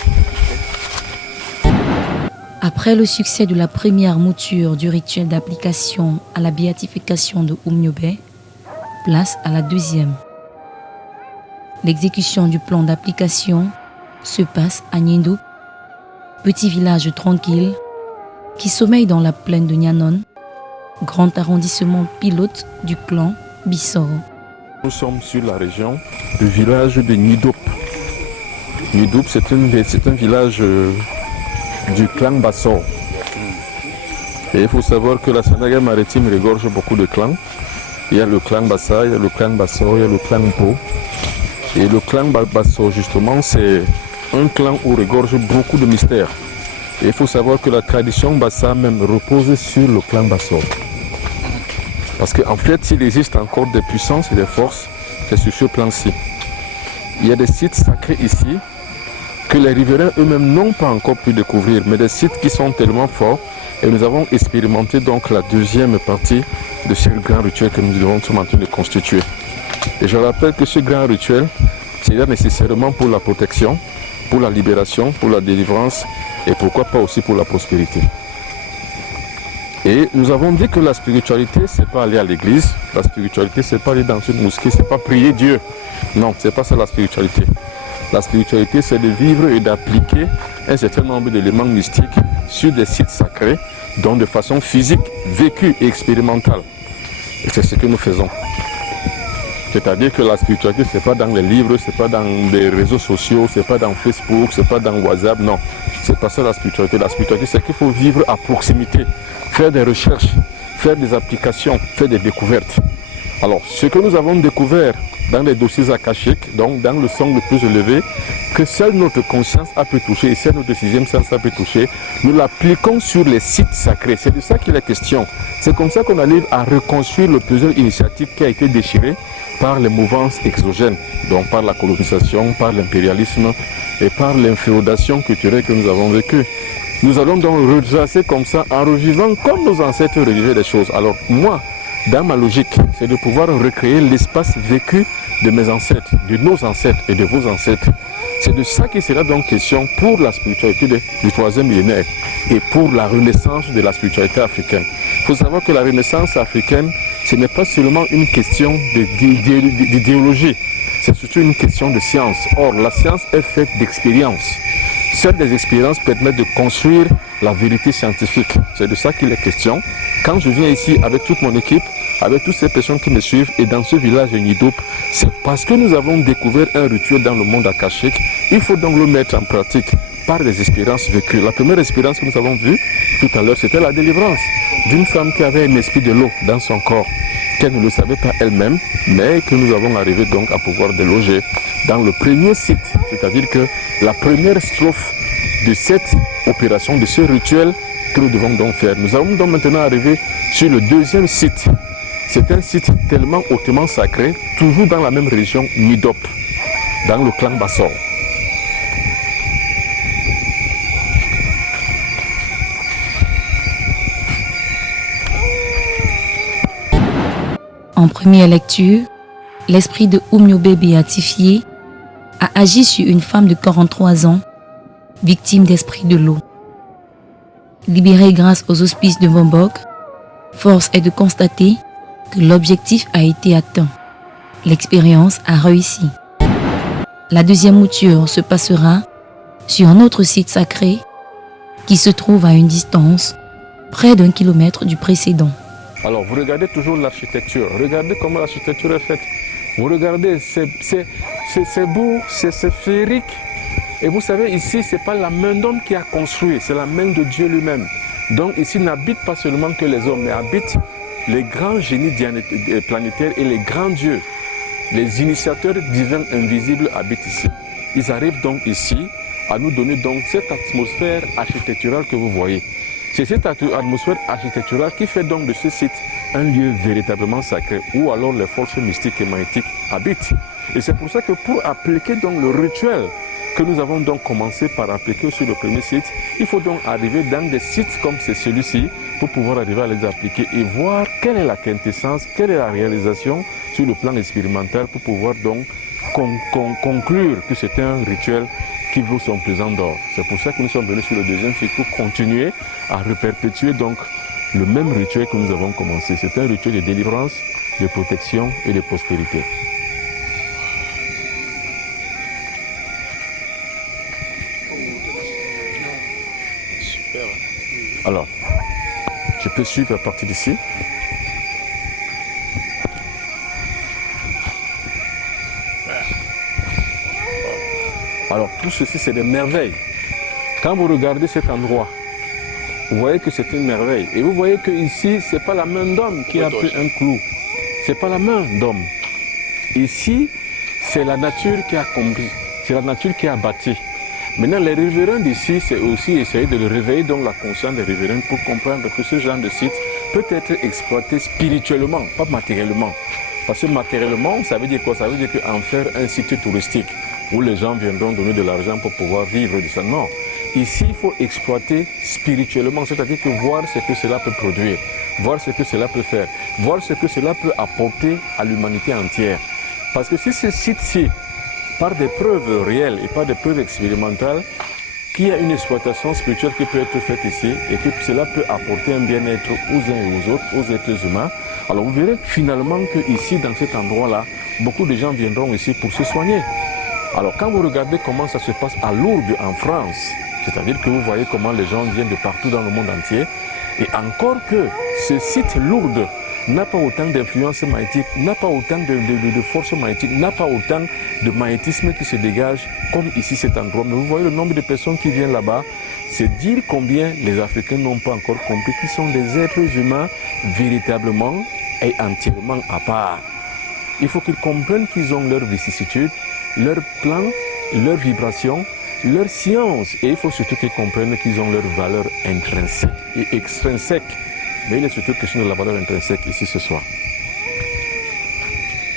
Après le succès de la première mouture du rituel d'application à la béatification de Oumniobé, place à la deuxième. L'exécution du plan d'application se passe à Nyindou, petit village tranquille qui sommeille dans la plaine de Nyanon, grand arrondissement pilote du clan Bissoro. Nous sommes sur la région du village de Nidoup. Nidoup, c'est un village du clan Bassor. Et il faut savoir que la Sénégal maritime regorge beaucoup de clans. Il y a le clan Bassa, il y a le clan Bassor, il y a le clan Po. Et le clan Bassor, justement, c'est un clan où regorge beaucoup de mystères. Et il faut savoir que la tradition Bassa même repose sur le clan Bassor. Parce qu'en fait, s'il existe encore des puissances et des forces, c'est sur ce plan-ci. Il y a des sites sacrés ici que les riverains eux-mêmes n'ont pas encore pu découvrir, mais des sites qui sont tellement forts. Et nous avons expérimenté donc la deuxième partie de ce grand rituel que nous sommes en train de constituer. Et je rappelle que ce grand rituel, c'est là nécessairement pour la protection, pour la libération, pour la délivrance et pourquoi pas aussi pour la prospérité. Et nous avons dit que la spiritualité, c'est pas aller à l'église, la spiritualité, c'est pas aller dans une mosquée, c'est pas prier Dieu. Non, c'est pas ça la spiritualité. La spiritualité, c'est de vivre et d'appliquer un certain nombre d'éléments mystiques sur des sites sacrés, donc de façon physique, vécue et expérimentale. Et c'est ce que nous faisons. C'est-à-dire que la spiritualité, c'est pas dans les livres, c'est pas dans les réseaux sociaux, c'est pas dans Facebook, c'est pas dans WhatsApp, non. C'est pas ça la spiritualité. La spiritualité, c'est qu'il faut vivre à proximité, faire des recherches, faire des applications, faire des découvertes. Alors, ce que nous avons découvert dans les dossiers akashiques, donc dans le son le plus élevé, que seule notre conscience a pu toucher, et seul notre sixième sens a pu toucher, nous l'appliquons sur les sites sacrés. C'est de ça qu'il est question. C'est comme ça qu'on arrive à reconstruire le puzzle initiatique qui a été déchiré par les mouvances exogènes, donc par la colonisation, par l'impérialisme et par l'inféodation culturelle que nous avons vécue. Nous allons donc retracer comme ça en revivant comme nos ancêtres revivaient les choses. Alors moi, dans ma logique, c'est de pouvoir recréer l'espace vécu de mes ancêtres, de nos ancêtres et de vos ancêtres. C'est de ça qu'il sera donc question pour la spiritualité du troisième millénaire et pour la renaissance de la spiritualité africaine. Il faut savoir que la renaissance africaine, ce n'est pas seulement une question d'idéologie, c'est surtout une question de science. Or, la science est faite d'expériences. Seules des expériences permettent de construire la vérité scientifique. C'est de ça qu'il est question. Quand je viens ici avec toute mon équipe, avec toutes ces personnes qui me suivent, et dans ce village de Nidoup, c'est parce que nous avons découvert un rituel dans le monde akashique. Il faut donc le mettre en pratique par des expériences vécues. La première expérience que nous avons vue tout à l'heure, c'était la délivrance d'une femme qui avait un esprit de l'eau dans son corps, qu'elle ne le savait pas elle-même, mais que nous avons arrivé donc à pouvoir déloger dans le premier site, c'est-à-dire que la première strophe de cette opération, de ce rituel que nous devons donc faire. Nous allons donc maintenant arriver sur le deuxième site. C'est un site tellement hautement sacré, toujours dans la même région, Nidoup, dans le clan Bassor. En première lecture, l'esprit de Oumniobé béatifié a agi sur une femme de 43 ans, victime d'esprit de l'eau. Libérée grâce aux auspices de Mbombok, force est de constater que l'objectif a été atteint. L'expérience a réussi. La deuxième mouture se passera sur un autre site sacré qui se trouve à une distance près d'1 kilomètre du précédent. Alors vous regardez toujours l'architecture, regardez comment l'architecture est faite. Vous regardez, c'est beau, c'est féerique. Et vous savez, ici, ce n'est pas la main d'homme qui a construit, c'est la main de Dieu lui-même. Donc ici n'habitent pas seulement que les hommes, mais habitent les grands génies planétaires et les grands dieux. Les initiateurs divins invisibles habitent ici. Ils arrivent donc ici à nous donner donc cette atmosphère architecturale que vous voyez. C'est cette atmosphère architecturale qui fait donc de ce site un lieu véritablement sacré où alors les forces mystiques et magnétiques habitent. Et c'est pour ça que pour appliquer donc le rituel que nous avons donc commencé par appliquer sur le premier site, il faut donc arriver dans des sites comme c'est celui-ci pour pouvoir arriver à les appliquer et voir quelle est la quintessence, quelle est la réalisation sur le plan expérimental pour pouvoir donc conclure que c'est un rituel qui vaut son pesant d'or. C'est pour ça que nous sommes venus sur le deuxième site pour continuer à reperpétuer donc le même rituel que nous avons commencé. C'est un rituel de délivrance, de protection et de prospérité. Super. Alors, je peux suivre à partir d'ici. Alors tout ceci, c'est des merveilles. Quand vous regardez cet endroit, vous voyez que c'est une merveille. Et vous voyez qu'ici, ce n'est pas la main d'homme qui a pris un clou. Ce n'est pas la main d'homme. Ici, c'est la nature qui a compris. C'est la nature qui a bâti. Maintenant, les riverains d'ici, c'est aussi essayer de réveiller donc la conscience des riverains pour comprendre que ce genre de site peut être exploité spirituellement, pas matériellement. Parce que matériellement, ça veut dire quoi? Ça veut dire qu'en faire un site touristique où les gens viendront donner de l'argent pour pouvoir vivre de ça. Non. Ici, il faut exploiter spirituellement, c'est-à-dire que voir ce que cela peut produire, voir ce que cela peut faire, voir ce que cela peut apporter à l'humanité entière. Parce que si ce site-ci, par des preuves réelles et par des preuves expérimentales, qu'il y a une exploitation spirituelle qui peut être faite ici et que cela peut apporter un bien-être aux uns et aux autres, aux êtres humains, alors vous verrez finalement qu'ici, dans cet endroit-là, beaucoup de gens viendront ici pour se soigner. Alors quand vous regardez comment ça se passe à Lourdes en France, c'est-à-dire que vous voyez comment les gens viennent de partout dans le monde entier, et encore que ce site Lourdes n'a pas autant d'influence magnétique, n'a pas autant de force magnétique, n'a pas autant de magnétisme qui se dégage comme ici cet endroit. Mais vous voyez le nombre de personnes qui viennent là-bas, c'est dire combien les Africains n'ont pas encore compris qu'ils sont des êtres humains véritablement et entièrement à part. Il faut qu'ils comprennent qu'ils ont leurs vicissitudes, leurs plans, leurs vibrations, leur science. Et il faut surtout qu'ils comprennent qu'ils ont leur valeur intrinsèque et extrinsèque. Mais il est surtout question de la valeur intrinsèque ici ce soir.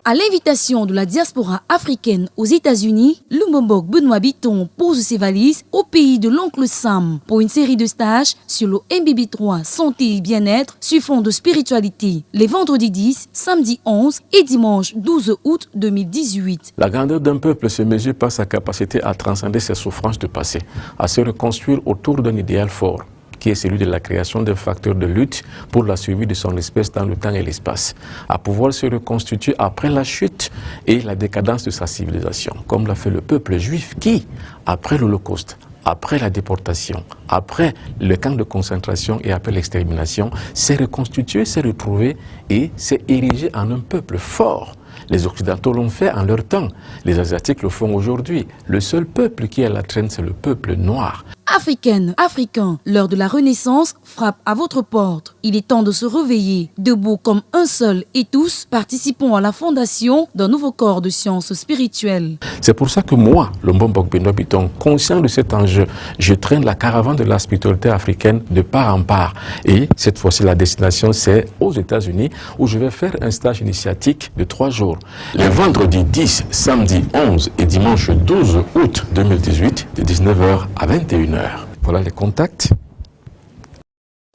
À l'invitation de la diaspora africaine aux États-Unis, Lumbomboc Benoît Bitton pose ses valises au pays de l'oncle Sam pour une série de stages sur le MBB3 Santé et Bien-être sur fond de spiritualité, les vendredis 10, samedi 11 et dimanche 12 août 2018. La grandeur d'un peuple se mesure par sa capacité à transcender ses souffrances du passé, à se reconstruire autour d'un idéal fort, qui est celui de la création d'un facteur de lutte pour la survie de son espèce dans le temps et l'espace, à pouvoir se reconstituer après la chute et la décadence de sa civilisation, comme l'a fait le peuple juif qui, après l'Holocauste, après la déportation, après le camp de concentration et après l'extermination, s'est reconstitué, s'est retrouvé et s'est érigé en un peuple fort. Les Occidentaux l'ont fait en leur temps, les Asiatiques le font aujourd'hui. Le seul peuple qui est à la traîne, c'est le peuple noir. Africaines, Africains, l'heure de la Renaissance frappe à votre porte. Il est temps de se réveiller, debout comme un seul et tous, participons à la fondation d'un nouveau corps de sciences spirituelles. C'est pour ça que moi, Lumbomboc Benoît Bitton, conscient de cet enjeu, je traîne la caravane de la spiritualité africaine de part en part. Et cette fois-ci, la destination, c'est aux États-Unis, où je vais faire un stage initiatique de 3 jours. Les vendredis 10, samedi 11 et dimanche 12 août 2018, de 19h à 21h. Voilà les contacts.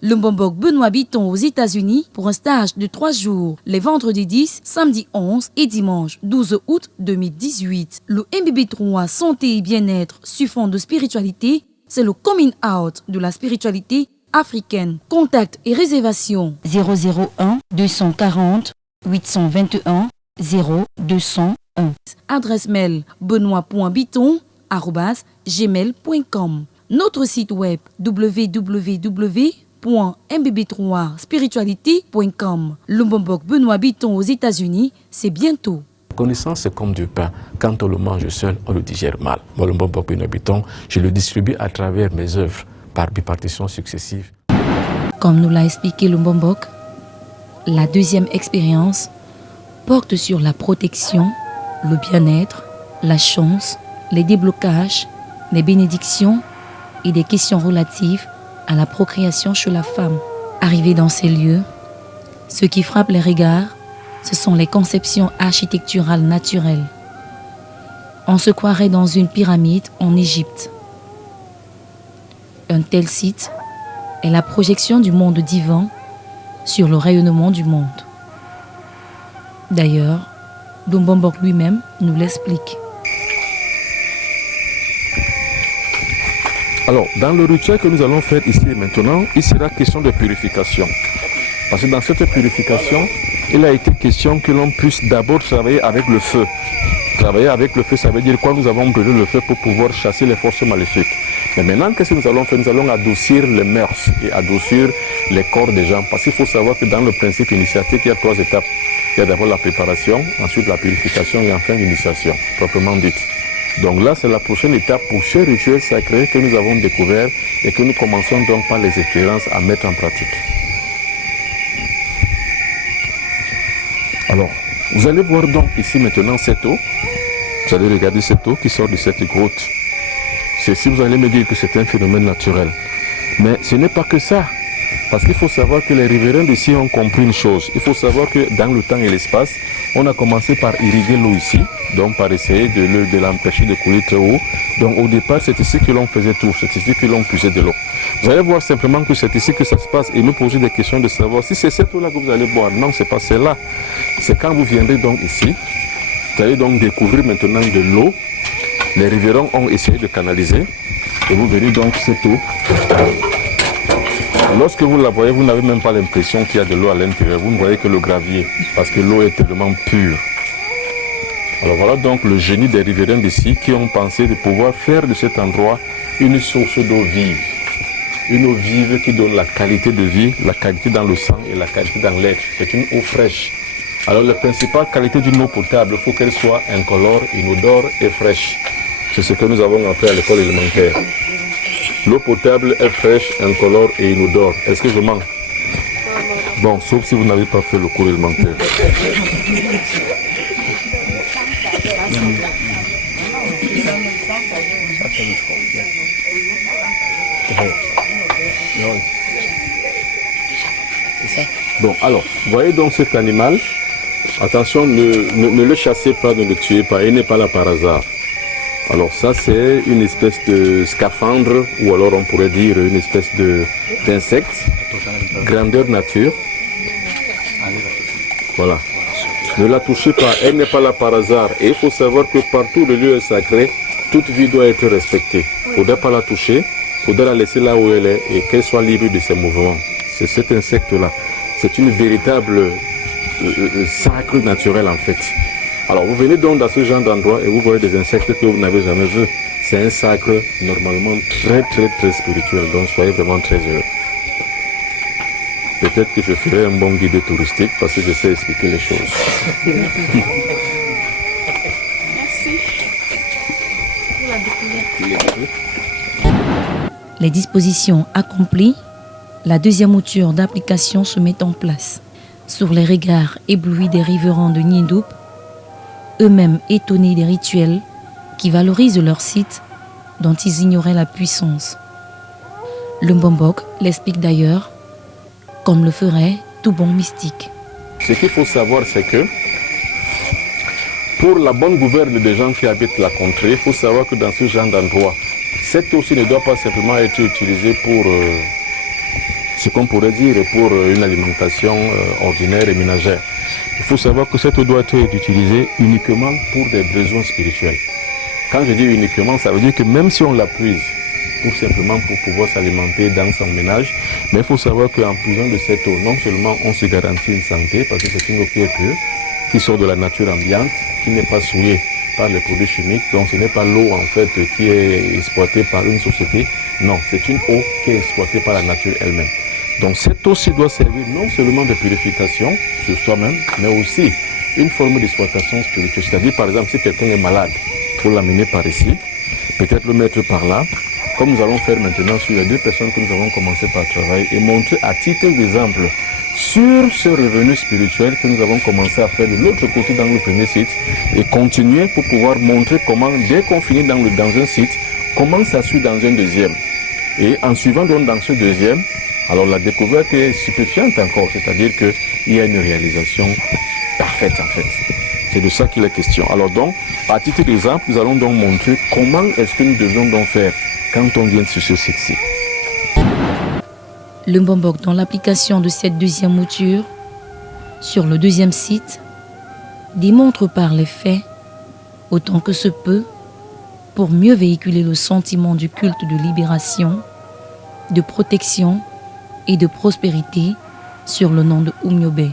Lumbomboc Benoît Bitton aux États-Unis pour un stage de 3 jours, les vendredis 10, samedi 11 et dimanche 12 août 2018. Le MBB3 Santé et Bien-être sur fond de spiritualité, c'est le coming out de la spiritualité africaine. Contact et réservation 001 240 821 0201. Adresse mail benoît.bitton@gmail.com. Notre site web www.mbb3spiritualité.com. Lumbomboc Benoît Bitton aux États-Unis, c'est bientôt. La connaissance, c'est comme du pain. Quand on le mange seul, on le digère mal. Moi, Lumbomboc Benoît Bitton, je le distribue à travers mes œuvres par bipartitions successives. Comme nous l'a expliqué Lumbomboc, la deuxième expérience porte sur la protection, le bien-être, la chance, les déblocages, les bénédictions et des questions relatives à la procréation chez la femme. Arrivé dans ces lieux, ce qui frappe les regards, ce sont les conceptions architecturales naturelles. On se croirait dans une pyramide en Égypte. Un tel site est la projection du monde divin sur le rayonnement du monde. D'ailleurs, Lumbomboc lui-même nous l'explique. Alors, dans le rituel que nous allons faire ici et maintenant, il sera question de purification. Parce que dans cette purification, il a été question que l'on puisse d'abord travailler avec le feu. Travailler avec le feu, ça veut dire quoi? Nous avons brûlé le feu pour pouvoir chasser les forces maléfiques. Mais maintenant, qu'est-ce que nous allons faire? Nous allons adoucir les mœurs et adoucir les corps des gens. Parce qu'il faut savoir que dans le principe initiatique, il y a 3 étapes. Il y a d'abord la préparation, ensuite la purification et enfin l'initiation, proprement dite. Donc là, c'est la prochaine étape pour ce rituel sacré que nous avons découvert et que nous commençons donc par les expériences à mettre en pratique. Alors, vous allez voir donc ici maintenant cette eau. Vous allez regarder cette eau qui sort de cette grotte. Si vous allez me dire que c'est un phénomène naturel. Mais ce n'est pas que ça. Parce qu'il faut savoir que les riverains d'ici ont compris une chose. Il faut savoir que dans le temps et l'espace, on a commencé par irriguer l'eau ici, donc par essayer de l'empêcher de couler très haut. Donc au départ, c'est ici que l'on faisait tout, c'est ici que l'on puisait de l'eau. Vous allez voir simplement que c'est ici que ça se passe et me poser des questions de savoir si c'est cette eau-là que vous allez boire. Non, c'est pas celle-là. C'est quand vous viendrez donc ici, vous allez donc découvrir maintenant de l'eau. Les riverains ont essayé de canaliser et vous verrez donc cette eau. Lorsque vous la voyez, vous n'avez même pas l'impression qu'il y a de l'eau à l'intérieur. Vous ne voyez que le gravier, parce que l'eau est tellement pure. Alors voilà donc le génie des riverains d'ici qui ont pensé de pouvoir faire de cet endroit une source d'eau vive. Une eau vive qui donne la qualité de vie, la qualité dans le sang et la qualité dans l'être. C'est une eau fraîche. Alors la principale qualité d'une eau potable, il faut qu'elle soit incolore, inodore et fraîche. C'est ce que nous avons appris à l'école élémentaire. L'eau potable est fraîche, incolore et inodore. Est-ce que je mens? Bon, sauf si vous n'avez pas fait le cours élémentaire. Bon, alors, voyez donc cet animal. Attention, ne le chassez pas, ne le tuez pas. Il n'est pas là par hasard. Alors ça, c'est une espèce de scaphandre, ou alors on pourrait dire une espèce d'insecte, grandeur nature. Voilà. Ne la touchez pas, elle n'est pas là par hasard. Et il faut savoir que partout où le lieu est sacré, toute vie doit être respectée. Il ne faudrait pas la toucher, il faudrait la laisser là où elle est et qu'elle soit libre de ses mouvements. C'est cet insecte-là. C'est une véritable sacre naturel en fait. Alors vous venez donc dans ce genre d'endroit et vous voyez des insectes que vous n'avez jamais vus. C'est un sacre normalement très spirituel, donc soyez vraiment très heureux. Peut-être que je ferai un bon guide touristique parce que je sais expliquer les choses. Merci pour la découverte. Les dispositions accomplies, la deuxième mouture d'application se met en place. Sur les regards éblouis des riverains de Nyindoup, eux-mêmes étonnés des rituels qui valorisent leur site dont ils ignoraient la puissance. Le Mbombok l'explique d'ailleurs, comme le ferait tout bon mystique. Ce qu'il faut savoir, c'est que pour la bonne gouverne des gens qui habitent la contrée, il faut savoir que dans ce genre d'endroit, cette eau ne doit pas simplement être utilisée pour ce qu'on pourrait dire pour une alimentation ordinaire et ménagère. Il faut savoir que cette eau doit être utilisée uniquement pour des besoins spirituels. Quand je dis uniquement, ça veut dire que même si on la puise pour simplement pour pouvoir s'alimenter dans son ménage, mais il faut savoir qu'en puisant de cette eau, non seulement on se garantit une santé, parce que c'est une eau qui est pure, qui sort de la nature ambiante, qui n'est pas souillée par les produits chimiques, donc ce n'est pas l'eau en fait qui est exploitée par une société, non, c'est une eau qui est exploitée par la nature elle-même. Donc cette eau-ci doit servir non seulement de purification sur soi-même, mais aussi une forme d'exploitation spirituelle. C'est-à-dire par exemple si quelqu'un est malade, il faut l'amener par ici, peut-être le mettre par là, comme nous allons faire maintenant sur les deux personnes que nous avons commencé par travailler, et montrer à titre d'exemple sur ce revenu spirituel que nous avons commencé à faire de l'autre côté dans le premier site, et continuer pour pouvoir montrer comment, dès qu'on finit dans un site, comment ça suit dans un deuxième. Et en suivant donc dans ce deuxième, alors la découverte est stupéfiante encore, c'est-à-dire qu'il y a une réalisation parfaite en fait. C'est de ça qu'il est question. Alors donc, à titre d'exemple, nous allons donc montrer comment est-ce que nous devons donc faire quand on vient sur ce site-ci. Le Mbombok, dans l'application de cette deuxième mouture, sur le deuxième site, démontre par les faits, autant que se peut, pour mieux véhiculer le sentiment du culte de libération, de protection et de prospérité sur le nom de Oumyobé.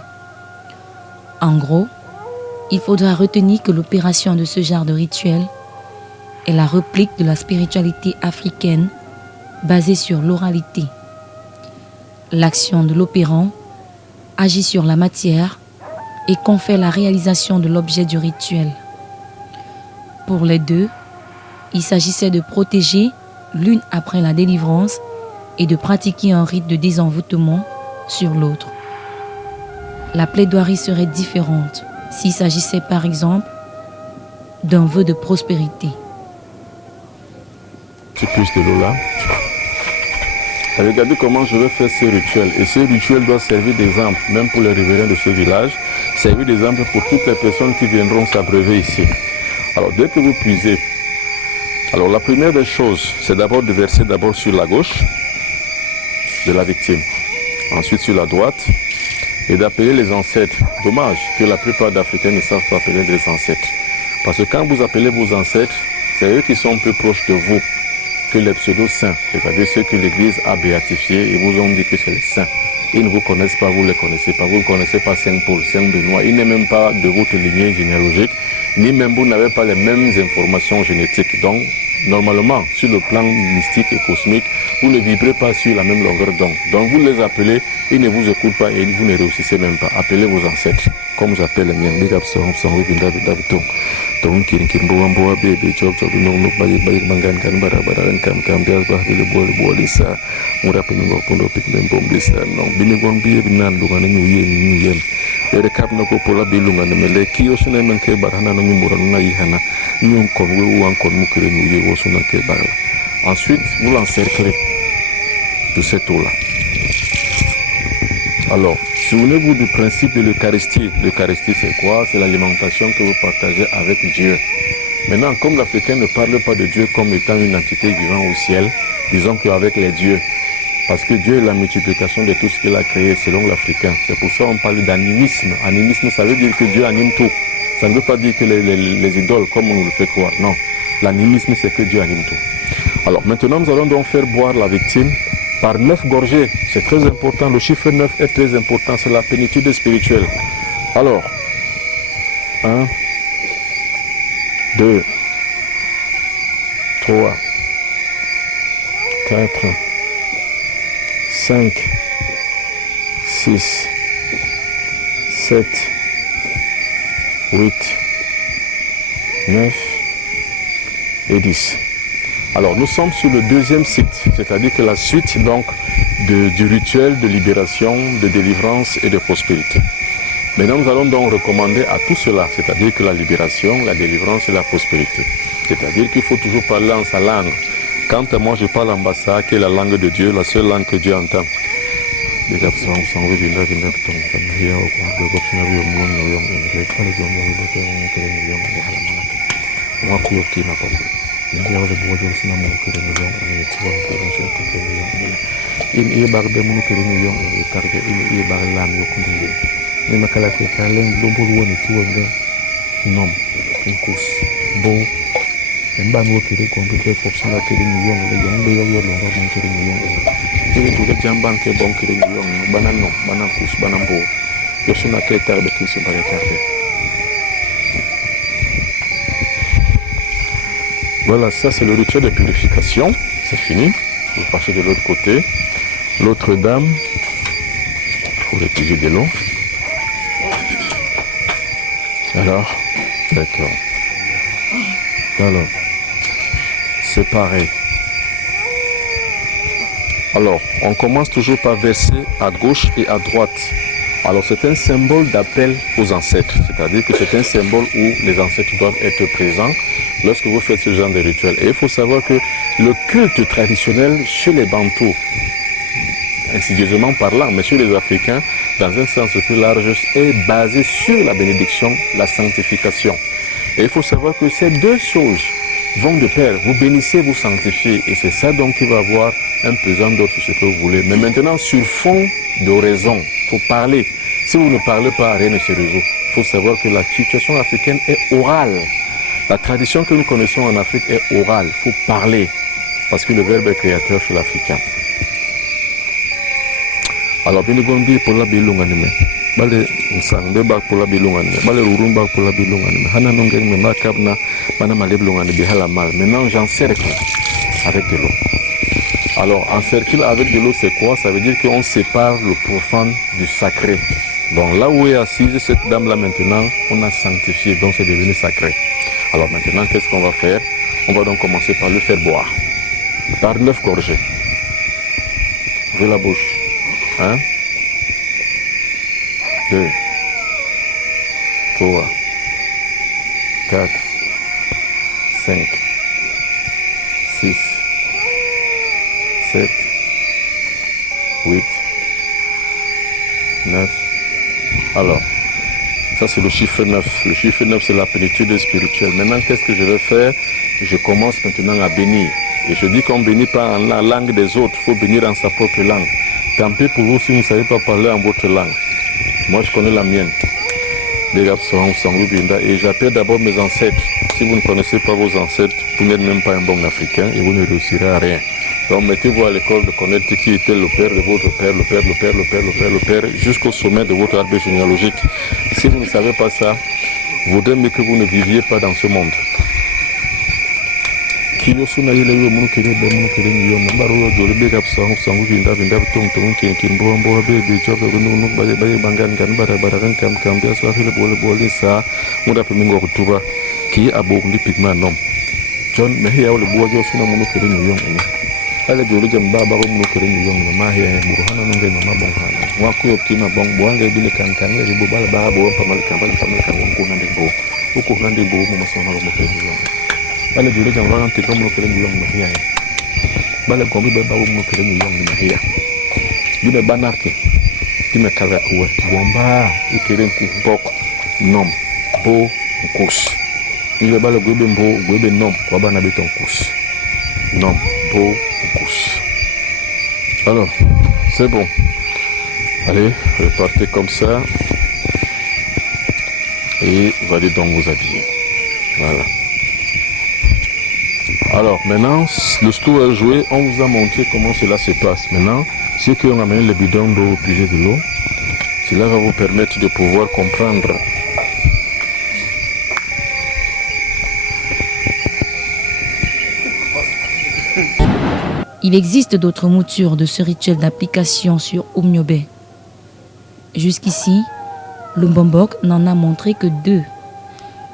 En gros, il faudra retenir que l'opération de ce genre de rituel est la réplique de la spiritualité africaine basée sur l'oralité. L'action de l'opérant agit sur la matière et confère la réalisation de l'objet du rituel. Pour les deux, Il s'agissait de protéger l'une après la délivrance et de pratiquer un rite de désenvoûtement sur l'autre. La plaidoirie serait différente s'il s'agissait par exemple d'un vœu de prospérité. Tu puisses de l'eau là. Regardez comment je vais faire ce rituel. Et ce rituel doit servir d'exemple, même pour les riverains de ce village, servir d'exemple pour toutes les personnes qui viendront s'abreuver ici. Alors dès que vous puisez, alors la première des choses, c'est d'abord de verser d'abord sur la gauche de la victime, ensuite sur la droite, et d'appeler les ancêtres. Dommage que la plupart d'Africains ne savent pas appeler les ancêtres. Parce que quand vous appelez vos ancêtres, c'est eux qui sont plus proches de vous que les pseudo-saints, c'est-à-dire ceux que l'Église a béatifiés et vous ont dit que c'est les saints. Ils ne vous connaissent pas, vous ne les connaissez pas, vous ne connaissez pas Saint Paul, Saint Benoît, il n'est même pas de votre lignée généalogique, ni même vous n'avez pas les mêmes informations génétiques. Donc, normalement, sur le plan mystique et cosmique, vous ne vibrez pas sur la même longueur d'onde. Donc, vous les appelez, ils ne vous écoutent pas et vous ne réussissez même pas. Appelez vos ancêtres, comme j'appelle les miens. Donc, qui boa bébé job job no bayi bangan kan bara kam bias bah le bois ça on rappelle nous pour le pic même bombe ça non bini gon biye binan du ngana ñu yeen e cap na ko pour la bilu ngana mele ki yo sune men ke barana no ñu muranu na yihana ñu kon wu wan kon mu kire ñu ye wo suna ke barala. Ensuite vous l'encerclez de cette eau là. Alors, souvenez-vous du principe de l'Eucharistie. L'Eucharistie, c'est quoi? C'est l'alimentation que vous partagez avec Dieu. Maintenant, comme l'Africain ne parle pas de Dieu comme étant une entité vivante au ciel, disons qu'avec les dieux, parce que Dieu est la multiplication de tout ce qu'il a créé selon l'Africain. C'est pour ça qu'on parle d'animisme. Animisme, ça veut dire que Dieu anime tout. Ça ne veut pas dire que les idoles, comme on nous le fait croire. Non, l'animisme, c'est que Dieu anime tout. Alors maintenant, nous allons donc faire boire la victime par 9 gorgées, c'est très important, le chiffre 9 est très important, c'est la plénitude spirituelle. Alors, 1, 2, 3, 4, 5, 6, 7, 8, 9 et 10. Alors nous sommes sur le deuxième site, c'est-à-dire que la suite donc du rituel de libération, de délivrance et de prospérité. Maintenant nous allons donc recommander à tout cela, c'est-à-dire que la libération, la délivrance et la prospérité. C'est-à-dire qu'il faut toujours parler en sa langue. Quant à moi je parle en bassa, qui est la langue de Dieu, la seule langue que Dieu entend. Voilà, ça c'est le rituel de purification, c'est fini. Vous passez de l'autre côté. L'autre dame, il faut réfugier de l'eau. Alors, d'accord. Alors, c'est pareil. Alors, on commence toujours par verser à gauche et à droite. Alors, c'est un symbole d'appel aux ancêtres. C'est-à-dire que c'est un symbole où les ancêtres doivent être présents lorsque vous faites ce genre de rituel. Et il faut savoir que le culte traditionnel chez les Bantous, insidieusement parlant, mais chez les Africains, dans un sens plus large, est basé sur la bénédiction, la sanctification. Et il faut savoir que ces deux choses vont de pair. Vous bénissez, vous sanctifiez. Et c'est ça donc qui va avoir un pesant d'or sur ce que vous voulez. Mais maintenant, sur fond d'oraison, il faut parler. Si vous ne parlez pas, rien ne se résout. Il faut savoir que la situation africaine est orale. La tradition que nous connaissons en Afrique est orale. Il faut parler. Parce que le verbe est créateur chez l'Africain. Alors, bien gombi pour la bilunganime. Bale nsangbe bak pour la bilunganime. Bale rurumba pour la bilunganime. Hana nongeng me makabna bana maleblunganime bihala mal. Maintenant, j'encercle avec de l'eau. Alors, encercler avec de l'eau, c'est quoi? Ça veut dire qu'on sépare le profane du sacré. Donc, là où est assise cette dame-là maintenant, on a sanctifié, donc c'est devenu sacré. Alors maintenant, qu'est-ce qu'on va faire? On va donc commencer par le faire boire. Par 9 gorgées. Ouvrez la bouche. 1, 2, 3, 4, 5, 6, 7, 8, 9. Alors, ça c'est le chiffre 9. Le chiffre 9 c'est la plénitude spirituelle. Maintenant, qu'est-ce que je vais faire? Je commence maintenant à bénir. Et je dis qu'on ne bénit pas en la langue des autres, il faut bénir en sa propre langue. Tant pis pour vous si vous ne savez pas parler en votre langue. Moi je connais la mienne. Et j'appelle d'abord mes ancêtres. Si vous ne connaissez pas vos ancêtres, vous n'êtes même pas un bon Africain et vous ne réussirez à rien. Donc mettez-vous à l'école de connaître qui était le père de votre père, le père, le père, le père, le père, le père, jusqu'au sommet de votre arbre généalogique. Si vous ne savez pas ça, vaudrait mieux que vous ne viviez pas dans ce monde. Kiyo suna yele yo munu kere be munu kere ni yo nambaro yo jole be kap sangu sangu vinda tong tong kin kin bo be be job be nu baye bangan kan bara kan kam dia so afile bole sa muda pe mingo kutuba ki abo ndi pigma nom John me ya wole bo jo suna munu kere ni yo ni ale jole jam baba ko munu kere ni yo ma he burhana no ngena ma bon hana wa ko yo kina bon bo anga bi kan le bo bala ba bo pa mal kan ko na de bo ko na de bo mo masona mo kere ni yo Bale jure jam ran te ko mo kere ni yong mahia. Bale ko bi be ba mo kere ni yong mahia. Bi be banarke. Ti me kala uwe. Bomba ikere ku bok nom bo kus. Ni be bale go be mbo go be nom ko bana be ton kus. Nom bo kus. Alors, c'est bon. Allez, repartez comme ça. Et vous allez donc vous habiller. Voilà. Alors maintenant, le tour est joué, on vous a montré comment cela se passe. Maintenant, ceux qui ont amené le bidon d'eau au puiser de l'eau, cela va vous permettre de pouvoir comprendre. Il existe d'autres moutures de ce rituel d'application sur Umnyobe. Jusqu'ici, le Mbombok n'en a montré que 2.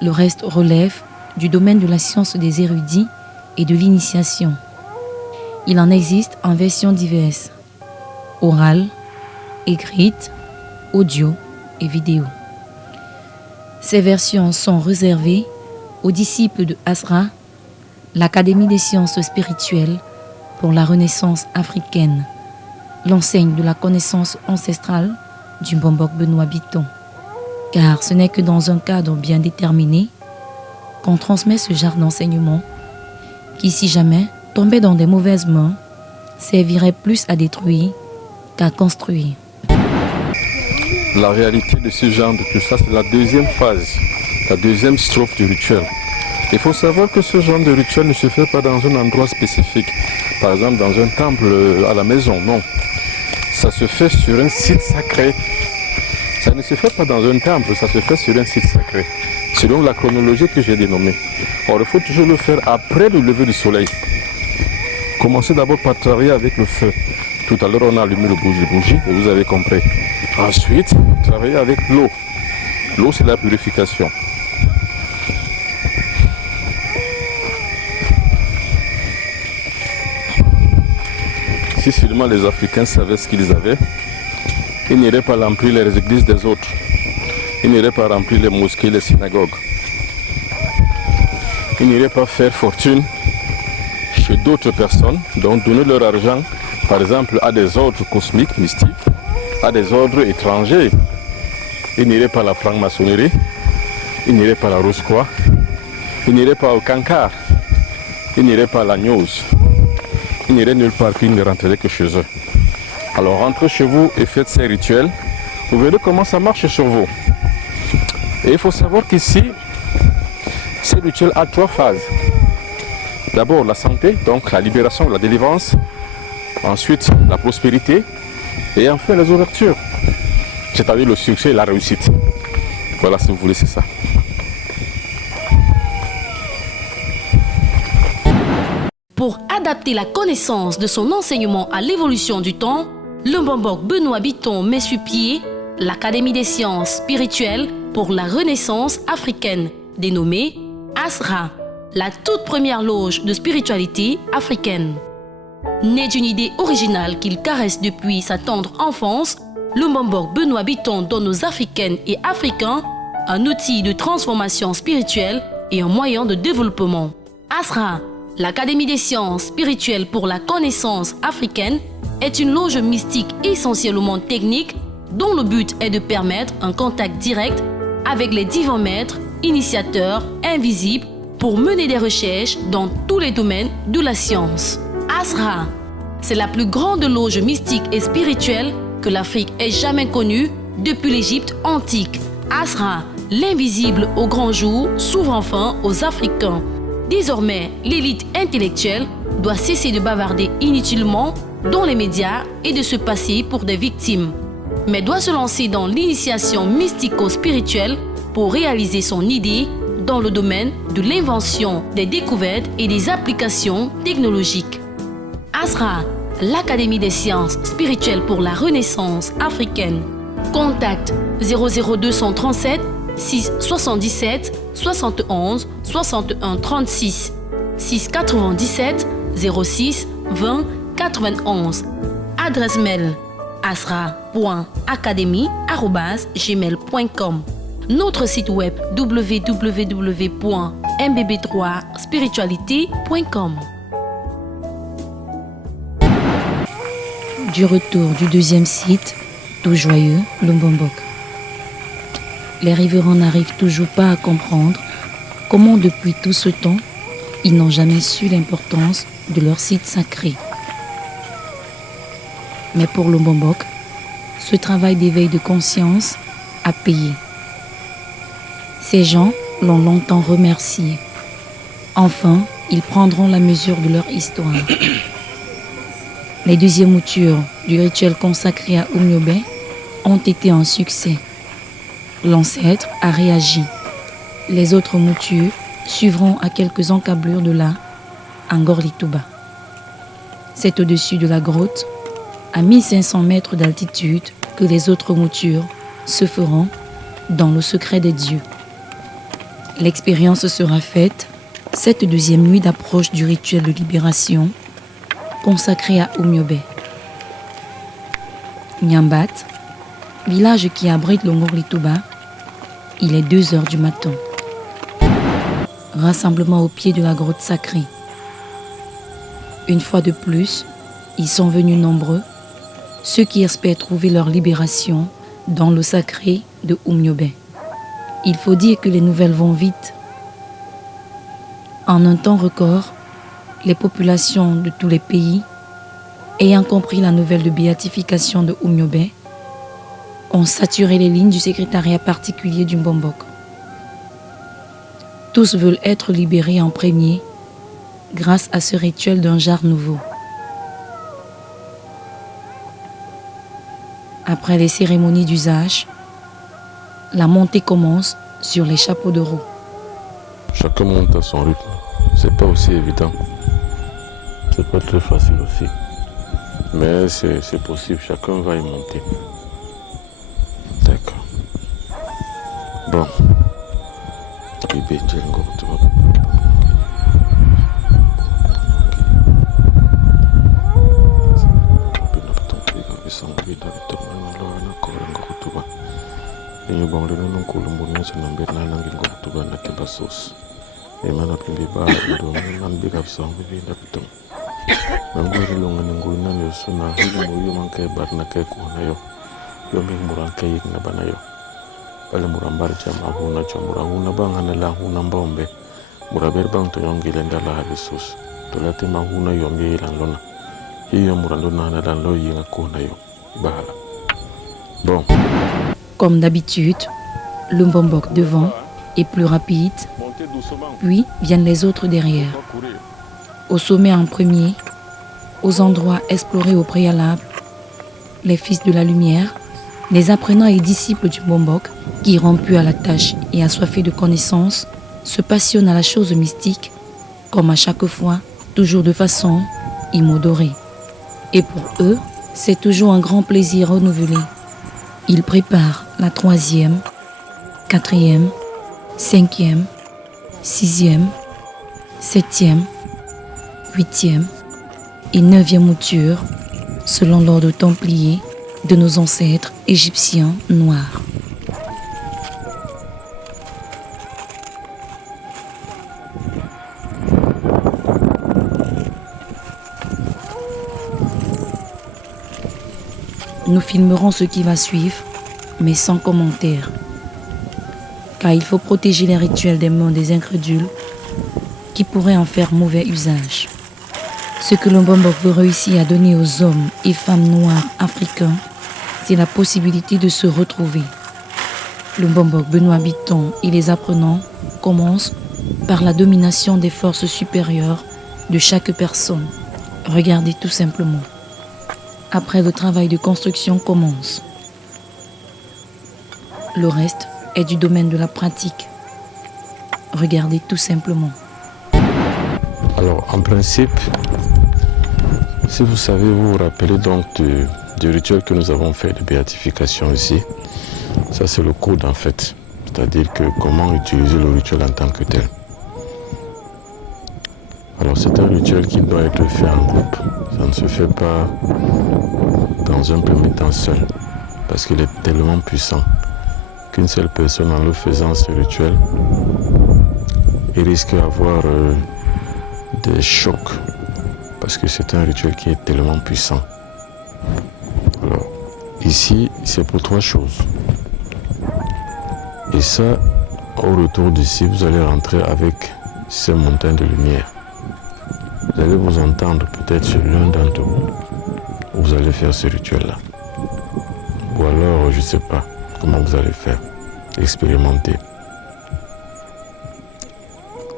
Le reste relève du domaine de la science des érudits et de l'initiation. Il en existe en versions diverses, orale, écrite, audio et vidéo. Ces versions sont réservées aux disciples de Asra, l'Académie des sciences spirituelles pour la Renaissance africaine, l'enseigne de la connaissance ancestrale du Mbombok Benoît Bitton. Car ce n'est que dans un cadre bien déterminé qu'on transmet ce genre d'enseignement qui, si jamais tombait dans des mauvaises mains, servirait plus à détruire qu'à construire. La réalité de ce genre de tout ça, c'est la deuxième phase, la deuxième strophe du rituel. Il faut savoir que ce genre de rituel ne se fait pas dans un endroit spécifique, par exemple dans un temple à la maison, non. Ça se fait sur un site sacré. Ça ne se fait pas dans un temple, ça se fait sur un site sacré, selon la chronologie que j'ai dénommée. Or, il faut toujours le faire après le lever du soleil. Commencez d'abord par travailler avec le feu. Tout à l'heure, on a allumé le bougie et vous avez compris. Ensuite, travaillez avec l'eau. L'eau, c'est la purification. Si seulement les Africains savaient ce qu'ils avaient, ils n'iraient pas remplir les églises des autres. Ils n'iraient pas remplir les mosquées, les synagogues. Ils n'iraient pas faire fortune chez d'autres personnes, donc donner leur argent, par exemple, à des ordres cosmiques, mystiques, à des ordres étrangers. Ils n'iraient pas à la franc-maçonnerie, ils n'iraient pas à la Rose-Croix, ils n'iraient pas au Kankar, ils n'iraient pas à la News, ils n'iraient nulle part, qu'ils ne rentreraient que chez eux. Alors rentrez chez vous et faites ces rituels, vous verrez comment ça marche sur vous. Et il faut savoir qu'ici, ce rituel a 3 phases. D'abord la santé, donc la libération, la délivrance. Ensuite la prospérité. Et enfin les ouvertures. C'est-à-dire le succès et la réussite. Voilà, si vous voulez, c'est ça. Pour adapter la connaissance de son enseignement à l'évolution du temps, le Mbombok Benoît Bitton met sur pied l'Académie des sciences spirituelles pour la Renaissance africaine, dénommée ASRA. la toute première loge de spiritualité africaine. Né d'une idée originale qu'il caresse depuis sa tendre enfance, le Lumbambok Benoît Bitton donne aux Africaines et Africains un outil de transformation spirituelle et un moyen de développement. ASRA, l'Académie des sciences spirituelles pour la connaissance africaine, est une loge mystique essentiellement technique dont le but est de permettre un contact direct avec les divins maîtres, initiateurs, invisibles pour mener des recherches dans tous les domaines de la science. ASRA, c'est la plus grande loge mystique et spirituelle que l'Afrique ait jamais connue depuis l'Égypte antique. ASRA, l'invisible au grand jour, s'ouvre enfin aux Africains. Désormais, l'élite intellectuelle doit cesser de bavarder inutilement dans les médias et de se passer pour des victimes, mais doit se lancer dans l'initiation mystico-spirituelle pour réaliser son idée dans le domaine de l'invention, des découvertes et des applications technologiques. ASRA, l'Académie des sciences spirituelles pour la renaissance africaine. Contact 00237 677 71 61 36 697 06 20 91. Adresse mail asra.academy@gmail.com. Notre site web www.mbb3spiritualité.com. Du retour du deuxième site, tout joyeux, Lumbambok. Les riverains n'arrivent toujours pas à comprendre comment depuis tout ce temps, ils n'ont jamais su l'importance de leur site sacré. Mais pour Lumbambok, ce travail d'éveil de conscience a payé. Ces gens l'ont longtemps remercié. Enfin, ils prendront la mesure de leur histoire. Les deuxièmes moutures du rituel consacré à Oumyobé ont été un succès. L'ancêtre a réagi. Les autres moutures suivront à quelques encablures de là, à Ngorlitouba. C'est au-dessus de la grotte, à 1500 mètres d'altitude, que les autres moutures se feront dans le secret des dieux. L'expérience sera faite cette deuxième nuit d'approche du rituel de libération consacré à Oumyobé. Nyambat, village qui abrite le Ngorlitouba, il est 2 heures du matin. Rassemblement au pied de la grotte sacrée. Une fois de plus, ils sont venus nombreux, ceux qui espèrent trouver leur libération dans le sacré de Oumyobé. Il faut dire que les nouvelles vont vite. En un temps record, les populations de tous les pays, ayant compris la nouvelle de béatification de Oumyobé, ont saturé les lignes du secrétariat particulier du Lumbambok. Tous veulent être libérés en premier grâce à ce rituel d'un genre nouveau. Après les cérémonies d'usage, la montée commence sur les chapeaux de roue. Chacun monte à son rythme. C'est pas aussi évident. C'est pas très facile aussi. Mais c'est possible, chacun va y monter. D'accord. Bon. Bébé, tu es encore, tu vas. Bon. Comme d'habitude, le Lumbambok devant est plus rapide, puis viennent les autres derrière. Au sommet en premier, aux endroits explorés au préalable, les fils de la lumière, les apprenants et disciples du Lumbambok, qui rompus à la tâche et assoiffés de connaissances, se passionnent à la chose mystique, comme à chaque fois, toujours de façon immodérée. Et pour eux, c'est toujours un grand plaisir renouvelé. Ils préparent la 3e, 4e, 5e, 6e, 7e, 8e et 9e mouture selon l'ordre templier de nos ancêtres égyptiens noirs. Nous filmerons ce qui va suivre, mais sans commentaire. Car il faut protéger les rituels des mains des incrédules qui pourraient en faire mauvais usage. Ce que le Mbombok veut réussir à donner aux hommes et femmes noirs africains, c'est la possibilité de se retrouver. Le Mbombok Benoît Bitton et les apprenants commencent par la domination des forces supérieures de chaque personne. Regardez tout simplement. Après, le travail de construction commence. Le reste est du domaine de la pratique. Regardez tout simplement. Alors, en principe, si vous savez, vous vous rappelez donc du rituel que nous avons fait de béatification ici. Ça, c'est le code en fait. C'est-à-dire que comment utiliser le rituel en tant que tel. Alors, c'est un rituel qui doit être fait en groupe. Ça ne se fait pas dans un premier temps seul. Parce qu'il est tellement puissant qu'une seule personne en le faisant ce rituel, il risque d'avoir des chocs. Parce que c'est un rituel qui est tellement puissant. Alors, ici, c'est pour 3 choses. Et ça, au retour d'ici, vous allez rentrer avec ces montagnes de lumière. Vous allez vous entendre peut-être sur l'un d'entre vous. Vous allez faire ce rituel-là. Ou alors, je ne sais pas comment vous allez faire. Expérimenter.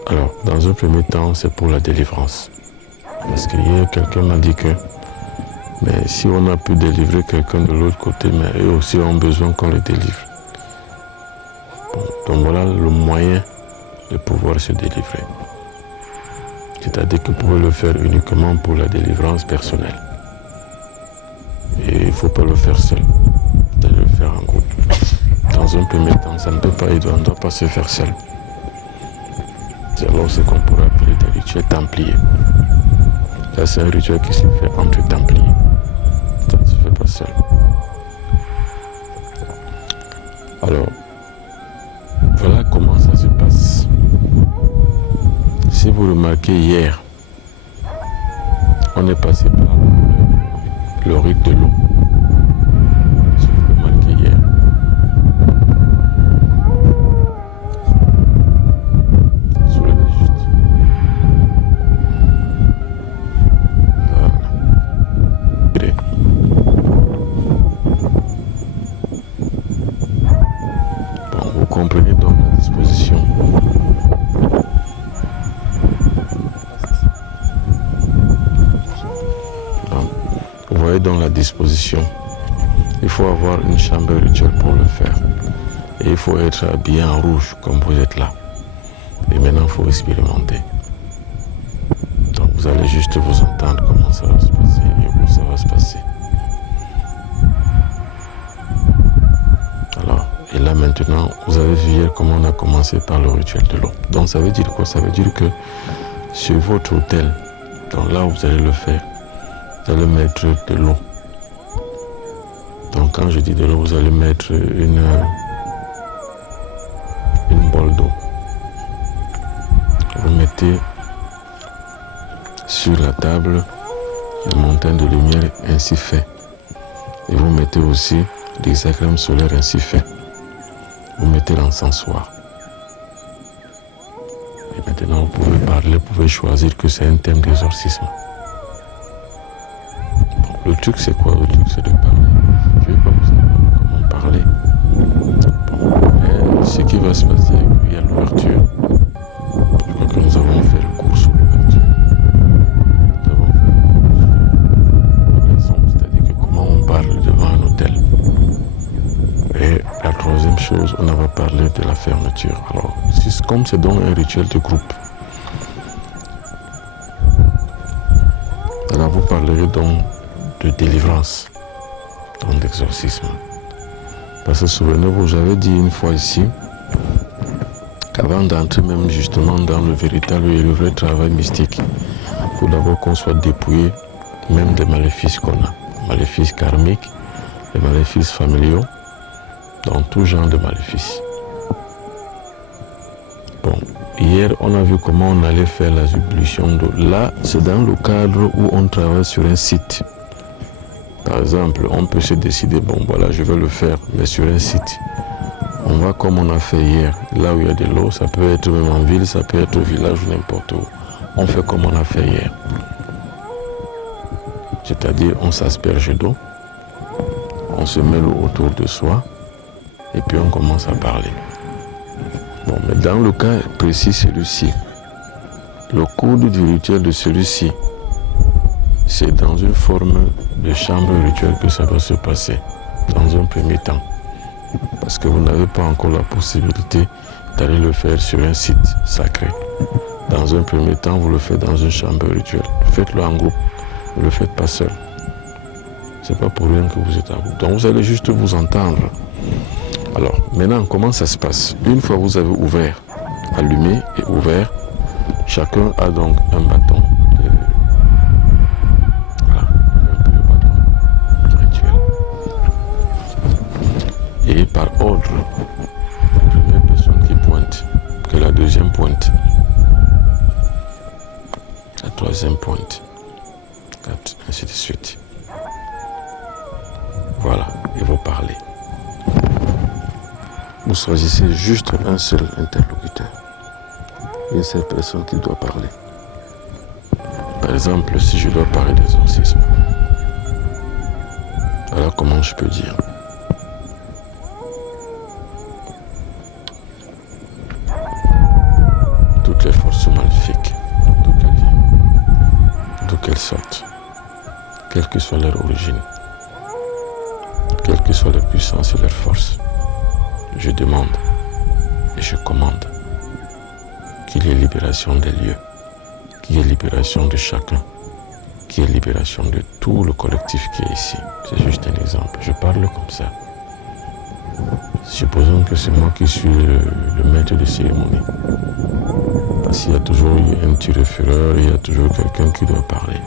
Alors, dans un premier temps, c'est pour la délivrance. Parce qu'hier, quelqu'un m'a dit que mais si on a pu délivrer quelqu'un de l'autre côté, mais eux aussi ont besoin qu'on les délivre. Bon, donc voilà le moyen de pouvoir se délivrer. C'est-à-dire que vous pouvez le faire uniquement pour la délivrance personnelle. Et il ne faut pas le faire seul. Vous allez le faire en groupe. Dans un premier temps, ça ne peut pas, on ne doit pas se faire seul. C'est alors ce qu'on pourrait appeler des rituels templiers. Ça, c'est un rituel qui se fait entre templiers. Ça ne se fait pas seul. Alors, voilà comment ça se passe. Si vous remarquez hier, on est passé par le rite de l'eau. Si vous remarquez hier. Soulevez juste. Voilà. Bon, vous comprenez donc la disposition. Dans la disposition, il faut avoir une chambre rituelle pour le faire et il faut être habillé en rouge comme vous êtes là. Et maintenant il faut expérimenter. Donc vous allez juste vous entendre comment ça va se passer et où ça va se passer. Alors, et là maintenant vous avez vu hier comment on a commencé par le rituel de l'eau. Donc ça veut dire quoi? Ça veut dire que sur votre hôtel, donc là où vous allez le faire, vous allez mettre de l'eau. Donc quand je dis de l'eau, vous allez mettre une bol d'eau. Vous mettez sur la table la montagne de lumière ainsi fait. Et vous mettez aussi l'hexagramme solaire ainsi fait. Vous mettez l'encensoir. Et maintenant vous pouvez parler, vous pouvez choisir que c'est un thème d'exorcisme. Le truc c'est quoi? Le truc c'est de parler. Je ne vais pas vous apprendre comment parler. Bon, mais ce qui va se passer, il y a l'ouverture. Je crois que nous avons fait le cours sur l'ouverture. Nous avons fait le cours sur l'ouverture, c'est-à-dire que comment on parle devant un hôtel. Et la troisième chose, on va parler de la fermeture. Alors, comme c'est donc un rituel de groupe, alors vous parlerez donc de délivrance, donc d'exorcisme. Parce que souvenez-vous, j'avais dit une fois ici Avant d'entrer même justement dans le véritable et le vrai travail mystique, il faut d'abord qu'on soit dépouillé même des maléfices qu'on a. Maléfices karmiques, les maléfices familiaux, dans tout genre de maléfices. Bon, hier on a vu comment on allait faire la sublution d'eau. Là, c'est dans le cadre où on travaille sur un site. Par exemple, on peut se décider, bon voilà, je vais le faire, mais sur un site. On va comme on a fait hier, là où il y a de l'eau, ça peut être même en ville, ça peut être au village ou n'importe où. On fait comme on a fait hier. C'est-à-dire, on s'asperge d'eau, on se met l'eau autour de soi, et puis on commence à parler. Bon, mais dans le cas précis, celui-ci, le code du rituel de celui-ci, c'est dans une forme de chambre rituelle que ça doit se passer, dans un premier temps. Parce que vous n'avez pas encore la possibilité d'aller le faire sur un site sacré. Dans un premier temps, vous le faites dans une chambre rituelle. Faites-le en groupe, ne le faites pas seul. C'est pas pour rien que vous êtes en groupe. Donc vous allez juste vous entendre. Alors, maintenant, comment ça se passe? Une fois que vous avez ouvert, allumé et ouvert, chacun a donc un bâton. Voilà, un peu de bâton rituel. Et par ordre, la première personne qui pointe, que la deuxième pointe, la troisième pointe, ainsi de suite. Voilà, et vous parlez. Vous choisissez juste un seul interlocuteur, une seule personne qui doit parler. Par exemple, si je dois parler d'exorcisme, alors comment je peux dire? Toutes les forces maléfiques, d'où qu'elles sortent, quelle que soit leur origine, quelle que soit leur puissance et leur force, je demande et je commande qu'il y ait libération des lieux, qu'il y ait libération de chacun, qu'il y ait libération de tout le collectif qui est ici. C'est juste un exemple, je parle comme ça. Supposons que c'est moi qui suis le maître de cérémonie. Parce qu'il y a toujours un tireur-fureur, il y a toujours quelqu'un qui doit parler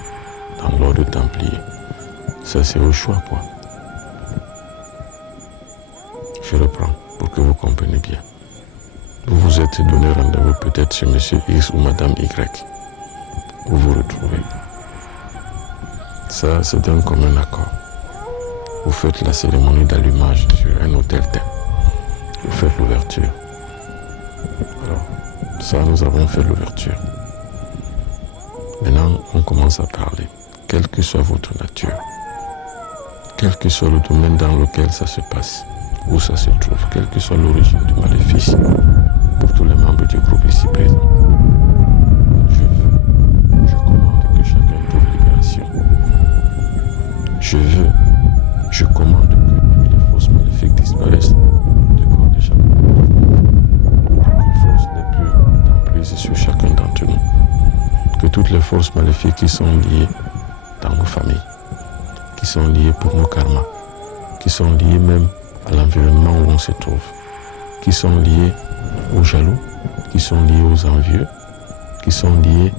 dans l'ordre templier. Ça, c'est au choix, quoi. Je reprends pour que vous compreniez bien. Vous vous êtes donné rendez-vous peut-être chez monsieur X ou madame Y. Vous vous retrouvez. Ça, c'est d'un commun accord. Vous faites la cérémonie d'allumage sur un hôtel thème. Vous faites l'ouverture. Alors, ça, nous avons fait l'ouverture. Maintenant, on commence à parler. Quelle que soit votre nature, quel que soit le domaine dans lequel ça se passe, où ça se trouve, quelle que soit l'origine du maléfice, pour tous les membres du groupe ici présents, je commande que chacun trouve libération. Je commande que toutes les forces maléfiques disparaissent du corps de chacun. Aucune force n'est plus d'emprise sur chacun d'entre nous. Que toutes les forces maléfiques qui sont liées dans nos familles, qui sont liées pour nos karmas, qui sont liées même à l'environnement où on se trouve, qui sont liés aux jaloux, qui sont liés aux envieux, qui sont liés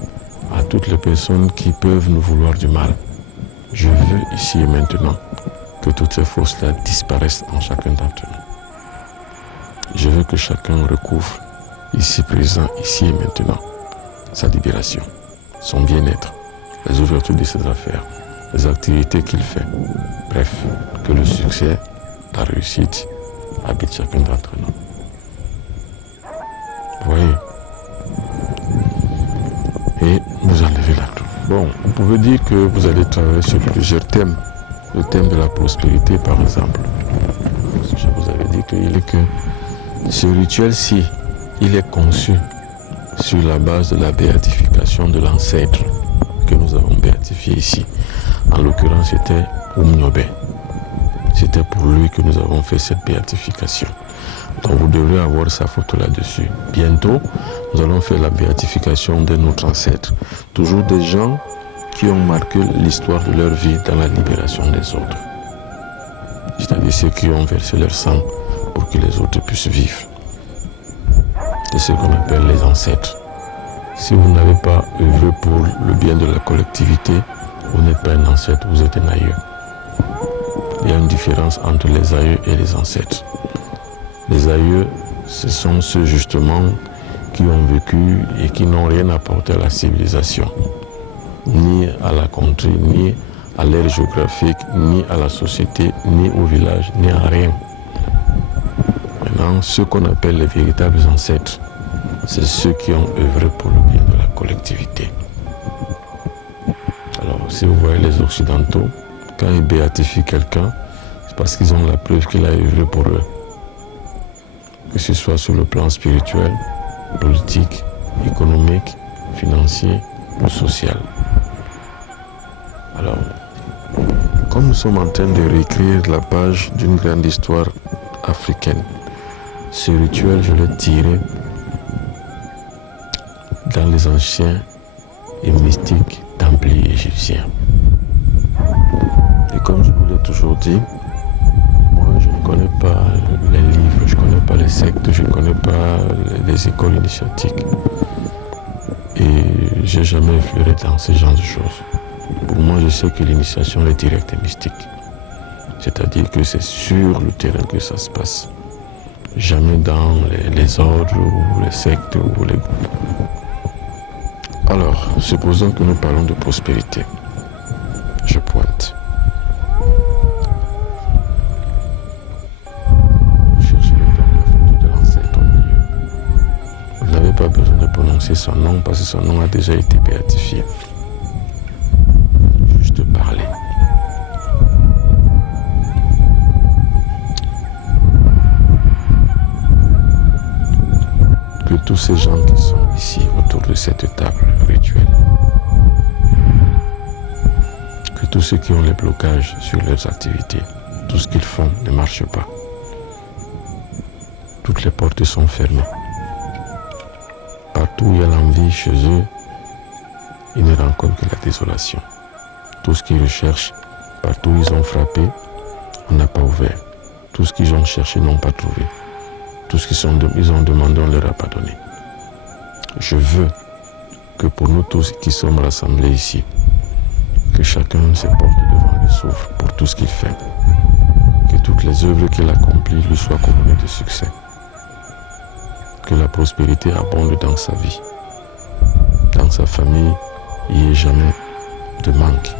à toutes les personnes qui peuvent nous vouloir du mal. Je veux ici et maintenant que toutes ces forces-là disparaissent en chacun d'entre nous. Je veux que chacun recouvre, ici présent, ici et maintenant, sa libération, son bien-être, les ouvertures de ses affaires, les activités qu'il fait. Bref, que le succès, la réussite habite chacun d'entre nous. Vous voyez? Et vous enlevez la troupe. Bon, vous pouvez dire que vous allez travailler sur plusieurs thèmes. Le thème de la prospérité, par exemple. Je vous avais dit que ce rituel-ci, il est conçu sur la base de la béatification de l'ancêtre que nous avons béatifié ici. En l'occurrence, c'était Umnyobe. C'était pour lui que nous avons fait cette béatification. Donc vous devrez avoir sa photo là-dessus. Bientôt, nous allons faire la béatification de notre ancêtre. Toujours des gens qui ont marqué l'histoire de leur vie dans la libération des autres. C'est-à-dire ceux qui ont versé leur sang pour que les autres puissent vivre. c'est ce qu'on appelle les ancêtres. Si vous n'avez pas œuvré pour le bien de la collectivité, vous n'êtes pas un ancêtre, vous êtes un aïeux. Il y a une différence entre les aïeux et les ancêtres. Les aïeux, ce sont ceux justement qui ont vécu et qui n'ont rien apporté à la civilisation, ni à la contrée, ni à l'ère géographique, ni à la société, ni au village, ni à rien. Maintenant, ceux qu'on appelle les véritables ancêtres, c'est ceux qui ont œuvré pour le bien de la collectivité. Alors, si vous voyez les Occidentaux, quand ils béatifient quelqu'un, c'est parce qu'ils ont la preuve qu'il a œuvré pour eux. Que ce soit sur le plan spirituel, politique, économique, financier ou social. Alors, comme nous sommes en train de réécrire la page d'une grande histoire africaine, ce rituel, je l'ai tiré dans les anciens et mystiques templiers égyptiens. Et comme je vous l'ai toujours dit, moi je ne connais pas les livres, je ne connais pas les sectes, je ne connais pas les écoles initiatiques. Et j'ai jamais effleuré dans ce genre de choses. Pour moi, je sais que l'initiation est directe et mystique. C'est-à-dire que c'est sur le terrain que ça se passe. Jamais dans les ordres ou les sectes ou les groupes. Alors, supposons que nous parlons de prospérité. Je pointe. Vous cherchez donc la photo de l'ancêtre au milieu. Vous n'avez pas besoin de prononcer son nom parce que son nom a déjà été béatifié. Juste parler. Que tous ces gens qui sont ici autour de cette table rituelle, que tous ceux qui ont les blocages sur leurs activités, tout ce qu'ils font ne marche pas. Toutes les portes sont fermées. Partout où il y a l'envie chez eux, ils ne rencontrent que la désolation. Tout ce qu'ils recherchent, partout où ils ont frappé, on n'a pas ouvert. Tout ce qu'ils ont cherché, n'ont pas trouvé. Tout ce qu'ils ont demandé, on ne leur a pas donné. Je veux que pour nous tous qui sommes rassemblés ici, que chacun se porte devant lui s'ouvre pour tout ce qu'il fait. Que toutes les œuvres qu'il accomplit lui soient couronnées de succès. Que la prospérité abonde dans sa vie. Dans sa famille, il n'y ait jamais de manque.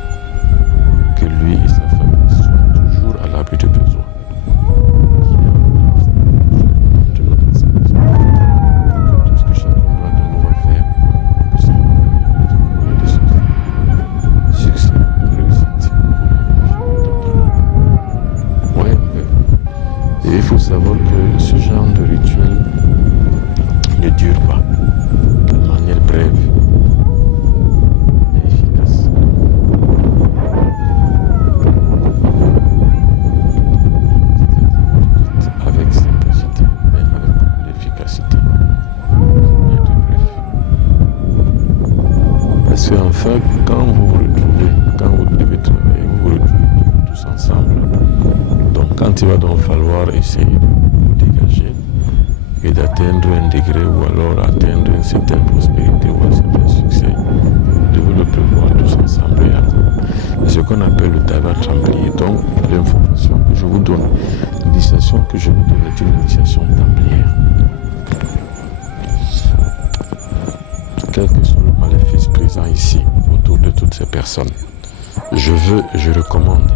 Que lui et sa famille soient toujours à l'abri de besoin. Il faut savoir que ce genre de rituel ne dure pas de manière brève et efficace. Avec simplicité, mais avec beaucoup d'efficacité. C'est bref. Parce qu'en fait, quand vous vous retrouvez, quand vous devez travailler, vous vous retrouvez tous ensemble. Donc quand il va donc falloir essayer de vous dégager et d'atteindre un degré ou alors atteindre une certaine prospérité ou un certain succès, vous devez le prévoir tous ensemble. C'est ce qu'on appelle le tabac templier. Donc l'information que je vous donne, l'initiation que je vous donne est une initiation templière. Quel que soit le maléfice présent ici autour de toutes ces personnes, je veux et je recommande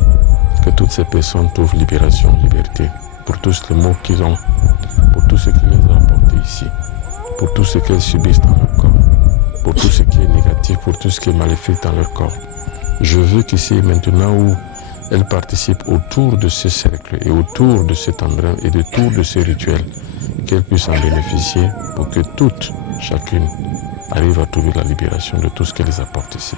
que toutes ces personnes trouvent libération, liberté, pour tous les maux qu'ils ont, pour tout ce qui les a apportés ici, pour tout ce qu'elles subissent dans leur corps, pour tout ce qui est négatif, pour tout ce qui est maléfique dans leur corps. Je veux qu'ici, maintenant où elles participent autour de ce cercle et autour de cet endroit et autour de ce rituel, qu'elles puissent en bénéficier pour que toutes, chacune, arrive à trouver la libération de tout ce qu'elles apportent ici.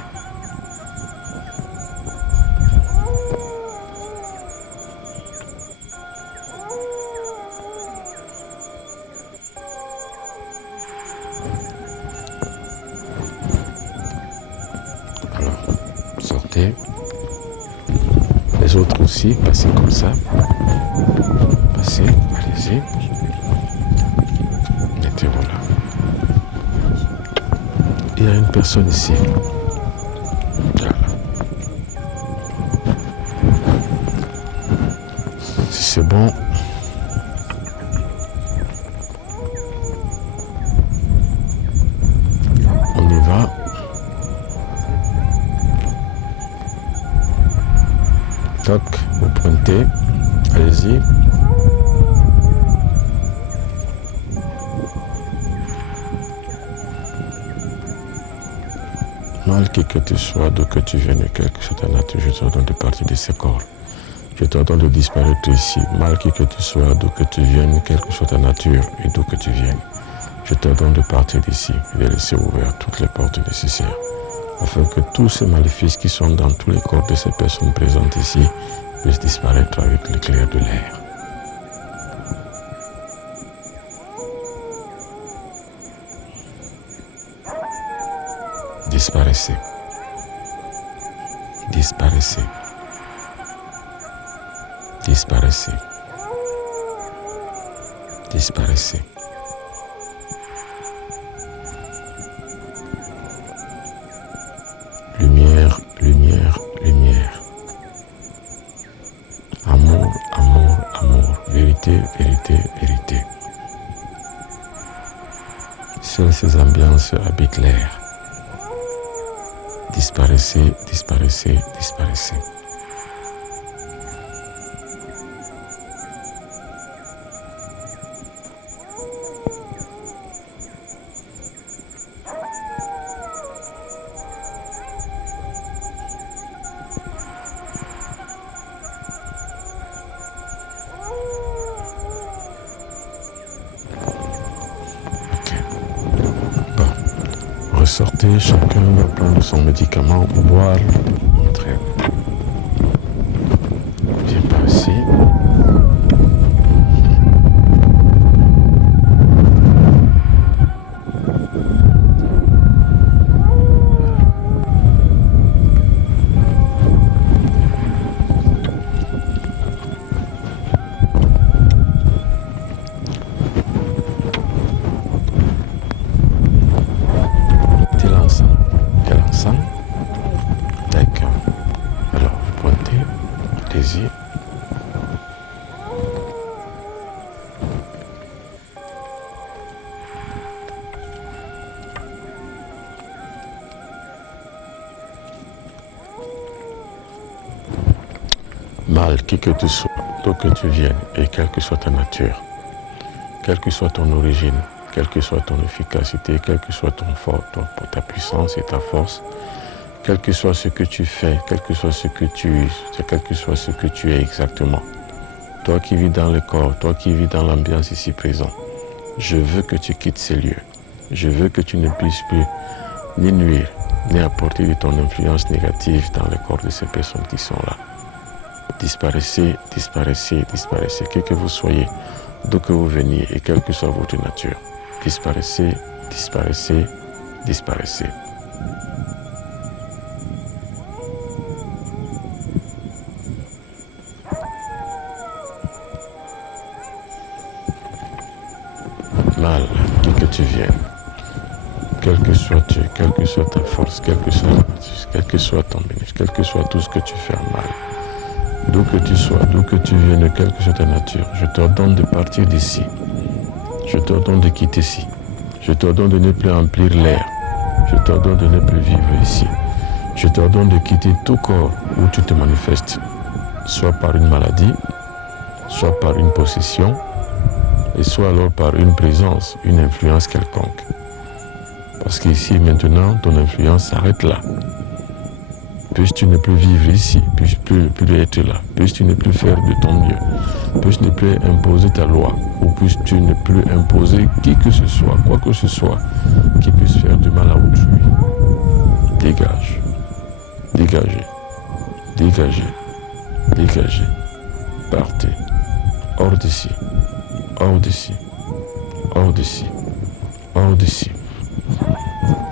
Les autres aussi, passez comme ça. Passez, allez-y. Et voilà. Il y a une personne ici. Voilà. Si c'est bon. On y va. Toc, vous pointez. Allez-y. Mal qui que tu sois, d'où que tu viennes, quelle que soit ta nature, je t'ordonne de partir de ce corps. Je t'ordonne de disparaître ici. Mal qui que tu sois, d'où que tu viennes, quelle que soit ta nature et d'où que tu viennes. Je t'ordonne de partir d'ici et de laisser ouvertes toutes les portes nécessaires, afin que tous ces maléfices qui sont dans tous les corps de ces personnes présentes ici puissent disparaître avec l'éclair de l'air. Disparaissez. Disparaissez. Disparaissez. Disparaissez. Lumière, lumière, lumière. Amour, amour, amour. Vérité, vérité, vérité. Seules ces ambiances habitent l'air. Disparaissez, disparaissez, disparaissez. Sortez, chacun va prendre son médicament, boire, entrer. Viens par ici. D'accord. Alors, vous pointez, allez-y. Mal, qui que tu sois, d'où que tu viennes, et quelle que soit ta nature, quelle que soit ton origine, quelle que soit ton efficacité, quel que soit ta puissance et ta force, quel que soit ce que tu fais, quel que soit ce que tu es exactement. Toi qui vis dans le corps, toi qui vis dans l'ambiance ici présent, je veux que tu quittes ces lieux. Je veux que tu ne puisses plus ni nuire, ni apporter de ton influence négative dans le corps de ces personnes qui sont là. Disparaissez, disparaissez, disparaissez, quel que vous soyez, d'où que vous veniez et quelle que soit votre nature. Disparaissez, disparaissez, disparaissez. Mal, qui que tu viennes, quel que sois-tu, quelle que soit ta force, quel que soit ton bénéfice, quel que soit tout ce que tu fais en mal, d'où que tu sois, d'où que tu viennes, quelle que soit ta nature, je t'ordonne de partir d'ici. Je t'ordonne de quitter ici. Je t'ordonne de ne plus remplir l'air. Je t'ordonne de ne plus vivre ici. Je t'ordonne de quitter tout corps où tu te manifestes, soit par une maladie, soit par une possession, et soit alors par une présence, une influence quelconque. Parce qu'ici maintenant, ton influence s'arrête là. Puisses-tu ne plus vivre ici, puisses-tu plus être là, puisses-tu ne plus faire de ton mieux, puisses-tu ne plus imposer ta loi, ou puisses-tu ne plus imposer qui que ce soit, quoi que ce soit, qui puisse faire du mal à autrui. Dégage, dégagez, dégagez, dégagez, partez, hors d'ici, hors d'ici, hors d'ici, hors d'ici.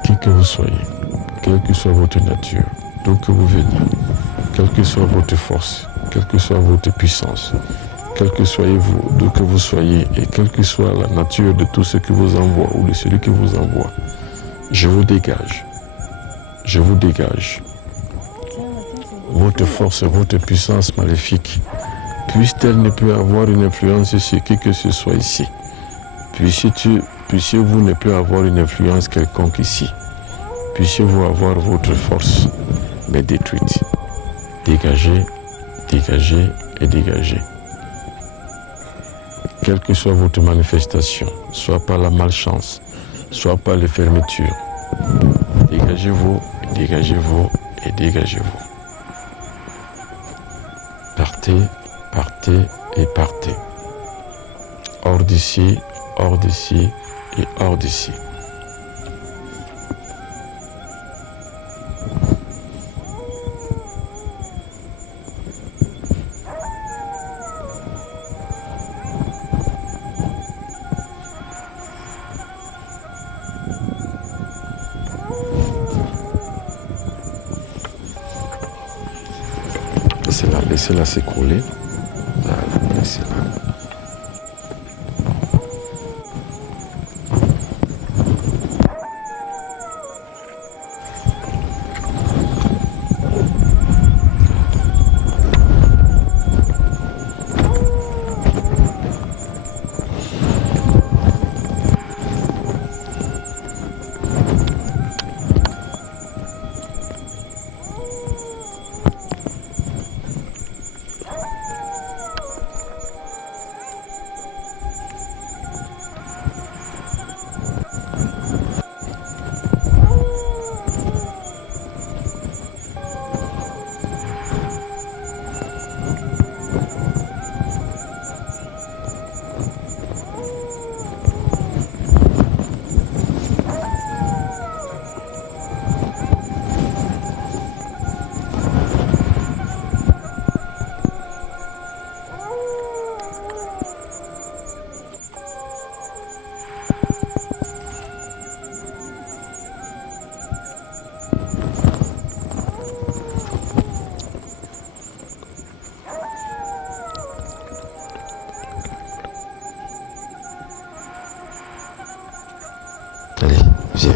Qui que vous soyez, quelle que soit votre nature, d'où que vous veniez, quelle que soit votre force, quelle que soit votre puissance, quel que soyez vous, d'où que vous soyez, et quelle que soit la nature de tout ce qui vous envoie ou de celui qui vous envoie, Je vous dégage. Je vous dégage. Votre force, votre puissance maléfique, puisse-t-elle ne plus avoir une influence sur qui que ce soit ici. Puissiez-vous ne plus avoir une influence quelconque ici. Puissiez-vous avoir votre force, mais détruite. Dégagez, dégagez et dégagez. Quelle que soit votre manifestation, soit par la malchance, soit par les fermetures, dégagez-vous, dégagez-vous et dégagez-vous. Partez, partez et partez. Hors d'ici et hors d'ici. Laissez-la s'écrouler. Voilà, laissez-la. Allez, viens.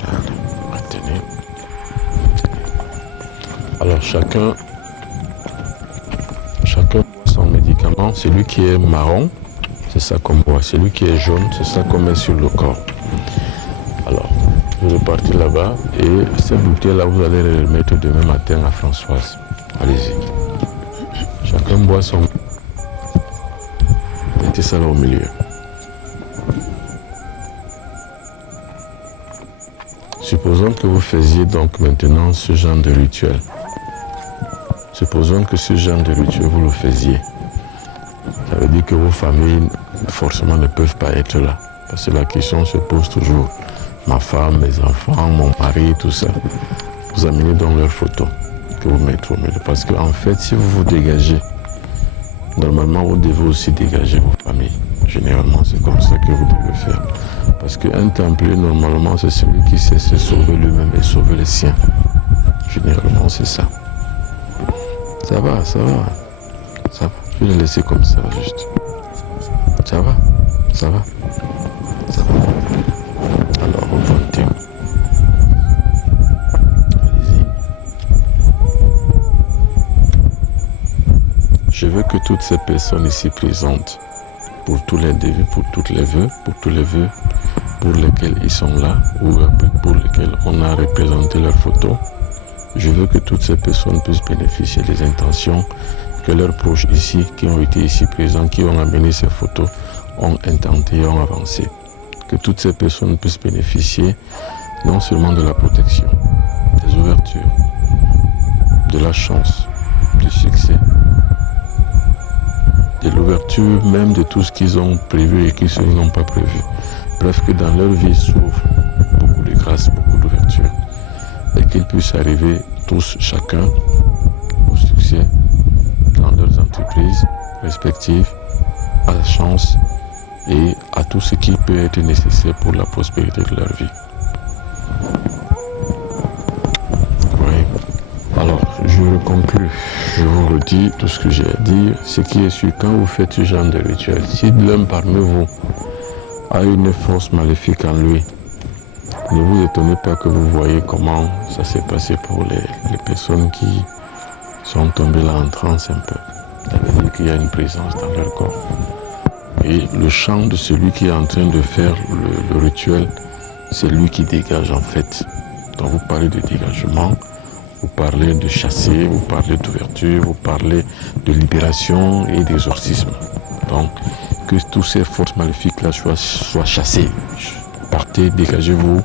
Voilà, retenez. Alors chacun boit son médicament. Celui qui est marron, c'est ça qu'on boit. Celui qui est jaune, c'est ça qu'on met sur le corps. Alors, vous repartez là-bas et cette bouteille-là, vous allez les remettre demain matin à Françoise. Allez-y. Chacun boit son... Mettez ça là au milieu. Supposons que vous faisiez donc maintenant ce genre de rituel. Supposons que ce genre de rituel, vous le faisiez. Ça veut dire que vos familles, forcément, ne peuvent pas être là. Parce que la question se pose toujours. Ma femme, mes enfants, mon mari, tout ça. Vous amenez donc leurs photos que vous mettez au milieu. Parce qu'en fait, si vous vous dégagez, normalement, vous devez aussi dégager vos familles. Généralement, c'est comme ça que vous devez faire. Parce qu'un templier, normalement, c'est celui qui sait se sauver lui-même et sauver les siens. Généralement, c'est ça. Ça va, ça va. Ça va. Je vais le laisser comme ça, juste. Ça va, ça va. Ça va. Alors, remontez. Allez-y. Je veux que toutes ces personnes ici présentes, pour tous les devis, pour tous les vœux pour lesquels ils sont là ou pour lesquels on a représenté leurs photos, je veux que toutes ces personnes puissent bénéficier des intentions que leurs proches ici, qui ont été ici présents, qui ont amené ces photos, ont intenté et ont avancé. Que toutes ces personnes puissent bénéficier non seulement de la protection, des ouvertures, de la chance, du succès, de l'ouverture même de tout ce qu'ils ont prévu et qu'ils n'ont pas prévu. Bref, que dans leur vie s'ouvre beaucoup de grâce, beaucoup d'ouverture. Et qu'ils puissent arriver tous, chacun, au succès dans leurs entreprises respectives, à la chance et à tout ce qui peut être nécessaire pour la prospérité de leur vie. Oui. Alors, je conclue. Je vous redis tout ce que j'ai à dire. Ce qui est sûr, quand vous faites ce genre de rituel, si l'un parmi vous a une force maléfique en lui. Ne vous étonnez pas que vous voyez comment ça s'est passé pour les personnes qui sont tombées là en transe un peu. Ça veut dire qu'il y a une présence dans leur corps. Et le chant de celui qui est en train de faire le rituel, c'est lui qui dégage en fait. Donc vous parlez de dégagement, vous parlez de chasser, vous parlez d'ouverture, vous parlez de libération et d'exorcisme. Donc que tous ces forces maléfiques-là soient chassées. Partez, dégagez-vous,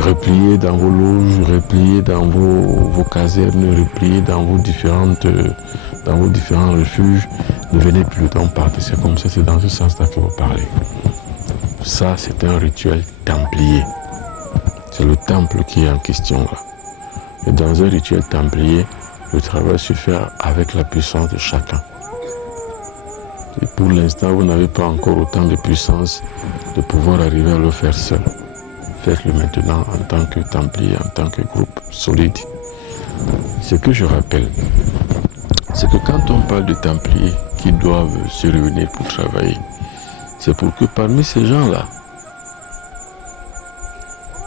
repliez dans vos loges, repliez dans vos casernes, repliez dans vos différents refuges. Ne venez plus, donc partez. C'est comme ça, c'est dans ce sens-là que vous parlez. Ça, c'est un rituel templier. C'est le temple qui est en question là. Et dans un rituel templier, le travail se fait avec la puissance de chacun. Et pour l'instant, vous n'avez pas encore autant de puissance de pouvoir arriver à le faire seul. Faites-le maintenant en tant que templier, en tant que groupe solide. Ce que je rappelle, c'est que quand on parle de templiers qui doivent se réunir pour travailler, c'est pour que parmi ces gens-là,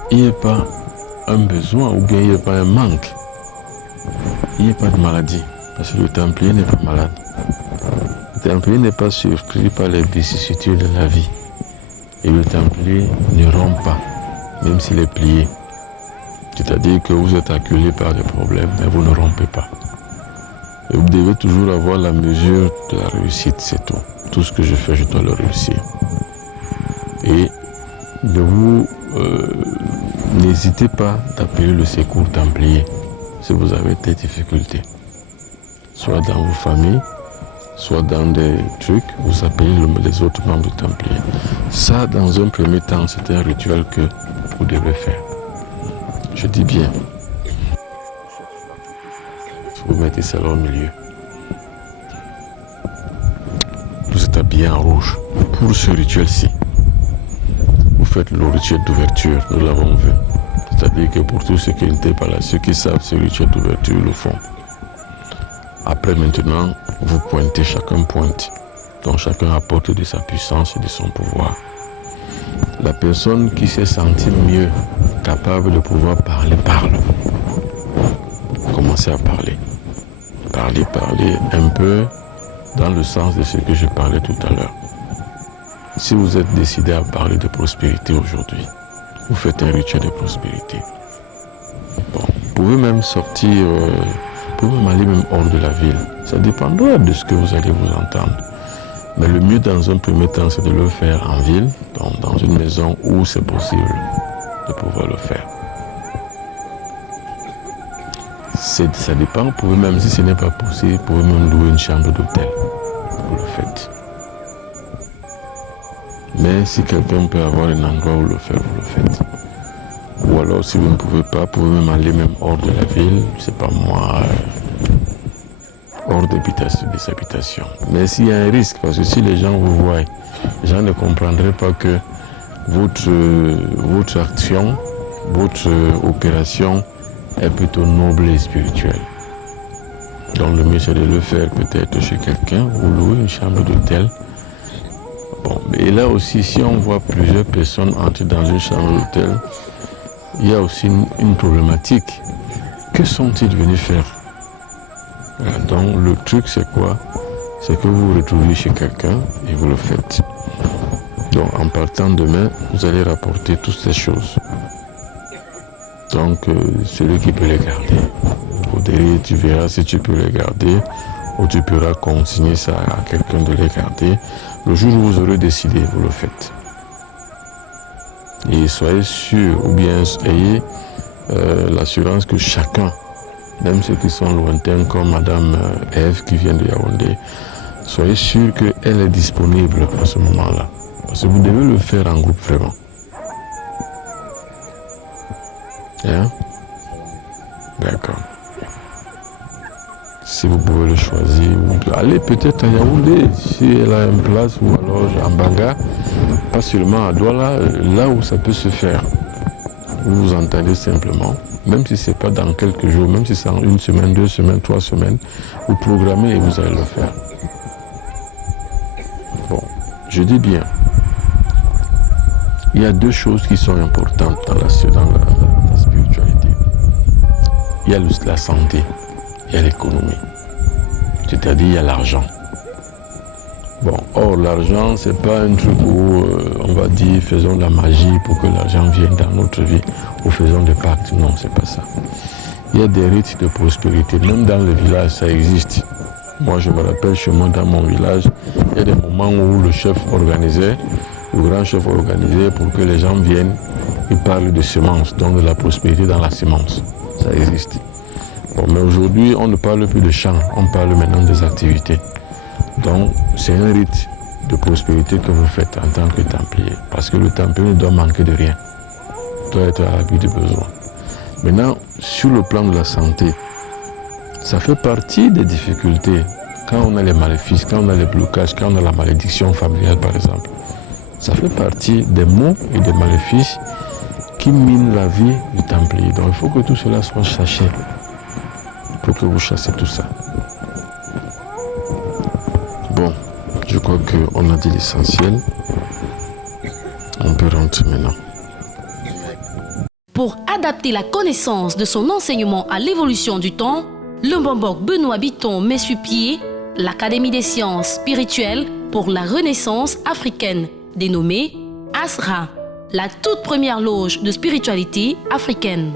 il n'y ait pas un besoin ou bien il n'y ait pas un manque. Il n'y ait pas de maladie. Parce que le templier n'est pas malade. Le templier n'est pas surpris par les vicissitudes de la vie. Et le templier ne rompt pas, même s'il est plié. C'est-à-dire que vous êtes acculé par des problèmes, mais vous ne rompez pas. Et vous devez toujours avoir la mesure de la réussite, c'est tout. Tout ce que je fais, je dois le réussir. Et n'hésitez pas d'appeler le secours templier si vous avez des difficultés. Soit dans vos familles, soit dans des trucs, vous appelez les autres membres du templier. Ça, dans un premier temps, c'est un rituel que vous devez faire. Je dis bien. Vous mettez ça là au milieu. Vous êtes habillé en rouge. Pour ce rituel-ci, vous faites le rituel d'ouverture, nous l'avons vu. C'est-à-dire que pour tous ceux qui n'étaient pas là, ceux qui savent ce rituel d'ouverture le font. Après maintenant, vous pointez, chacun pointe. Donc chacun apporte de sa puissance et de son pouvoir. La personne qui s'est sentie mieux capable de pouvoir parler, parle. Commencez à parler. Parlez un peu dans le sens de ce que je parlais tout à l'heure. Si vous êtes décidé à parler de prospérité aujourd'hui, vous faites un rituel de prospérité. Bon, vous pouvez même sortir, vous pouvez même aller même hors de la ville. Ça dépendra de ce que vous allez vous entendre. Mais le mieux dans un premier temps, c'est de le faire en ville, donc dans une maison où c'est possible de pouvoir le faire. Ça dépend, vous pouvez même, si ce n'est pas possible, vous pouvez même louer une chambre d'hôtel. Vous le faites. Mais si quelqu'un peut avoir un endroit où le faire, vous le faites. Ou alors, si vous ne pouvez pas, vous pouvez même aller même hors de la ville, c'est pas moi, hors des habitations. Mais s'il y a un risque, parce que si les gens vous voient, les gens ne comprendraient pas que votre action, votre opération est plutôt noble et spirituelle. Donc le mieux c'est de le faire peut-être chez quelqu'un ou louer une chambre d'hôtel. Bon, et là aussi, si on voit plusieurs personnes entrer dans une chambre d'hôtel, il y a aussi une problématique. Que sont-ils venus faire? Voilà, donc le truc c'est quoi? C'est que vous vous retrouvez chez quelqu'un et vous le faites. Donc en partant demain, vous allez rapporter toutes ces choses. Donc celui qui peut les garder, tu verras si tu peux les garder ou tu pourras consigner ça à quelqu'un de les garder. Le jour où vous aurez décidé, vous le faites. Et soyez sûr, ou bien ayez l'assurance que chacun, même ceux qui sont lointains comme Madame Ève qui vient de Yaoundé, soyez sûr qu'elle est disponible à ce moment-là. Parce que vous devez le faire en groupe vraiment. Hein? D'accord. Si vous pouvez le choisir, vous pouvez aller peut-être à Yaoundé, si elle a une place, ou alors en Banga, pas seulement à Douala, là où ça peut se faire. Vous vous entendez simplement, même si ce n'est pas dans quelques jours, même si c'est en 1 semaine, 2 semaines, 3 semaines, vous programmez et vous allez le faire. Bon, je dis bien, Il y a deux choses qui sont importantes dans la spiritualité. Il y a la santé, il y a l'économie. C'est-à-dire il y a l'argent. Bon, or l'argent, c'est pas un truc où on va dire faisons de la magie pour que l'argent vienne dans notre vie ou faisons des pactes. Non, c'est pas ça. Il y a des rites de prospérité. Même dans le village, ça existe. Moi, je me rappelle chez moi, dans mon village, il y a des moments où le chef organisait, le grand chef organisait pour que les gens viennent, ils parlent de semences, donc de la prospérité dans la semence. Ça existe. Bon, mais aujourd'hui, on ne parle plus de champs, on parle maintenant des activités. Donc, c'est un rite de prospérité que vous faites en tant que templier. Parce que le templier ne doit manquer de rien. Il doit être à l'abri de besoin. Maintenant, sur le plan de la santé, ça fait partie des difficultés. Quand on a les maléfices, quand on a les blocages, quand on a la malédiction familiale par exemple, ça fait partie des maux et des maléfices qui minent la vie du templier. Donc il faut que tout cela soit chassé. Il faut que vous chassez tout ça. Bon, je crois qu'on a dit l'essentiel. On peut rentrer maintenant. Pour adapter la connaissance de son enseignement à l'évolution du temps, le Mbombok Benoît Bitton met sur pied l'Académie des sciences spirituelles pour la Renaissance africaine, dénommée ASRA, la toute première loge de spiritualité africaine.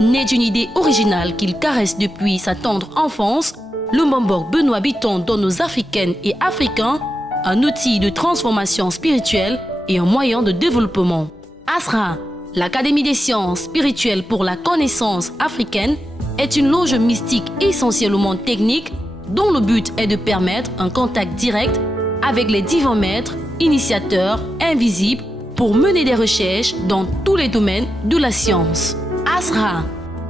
Né d'une idée originale qu'il caresse depuis sa tendre enfance, le Mbombok Benoît Bitton donne aux Africaines et Africains un outil de transformation spirituelle et un moyen de développement. ASRA, l'Académie des sciences spirituelles pour la connaissance africaine, est une loge mystique essentiellement technique dont le but est de permettre un contact direct avec les divins maîtres, initiateurs, invisibles pour mener des recherches dans tous les domaines de la science. ASRA,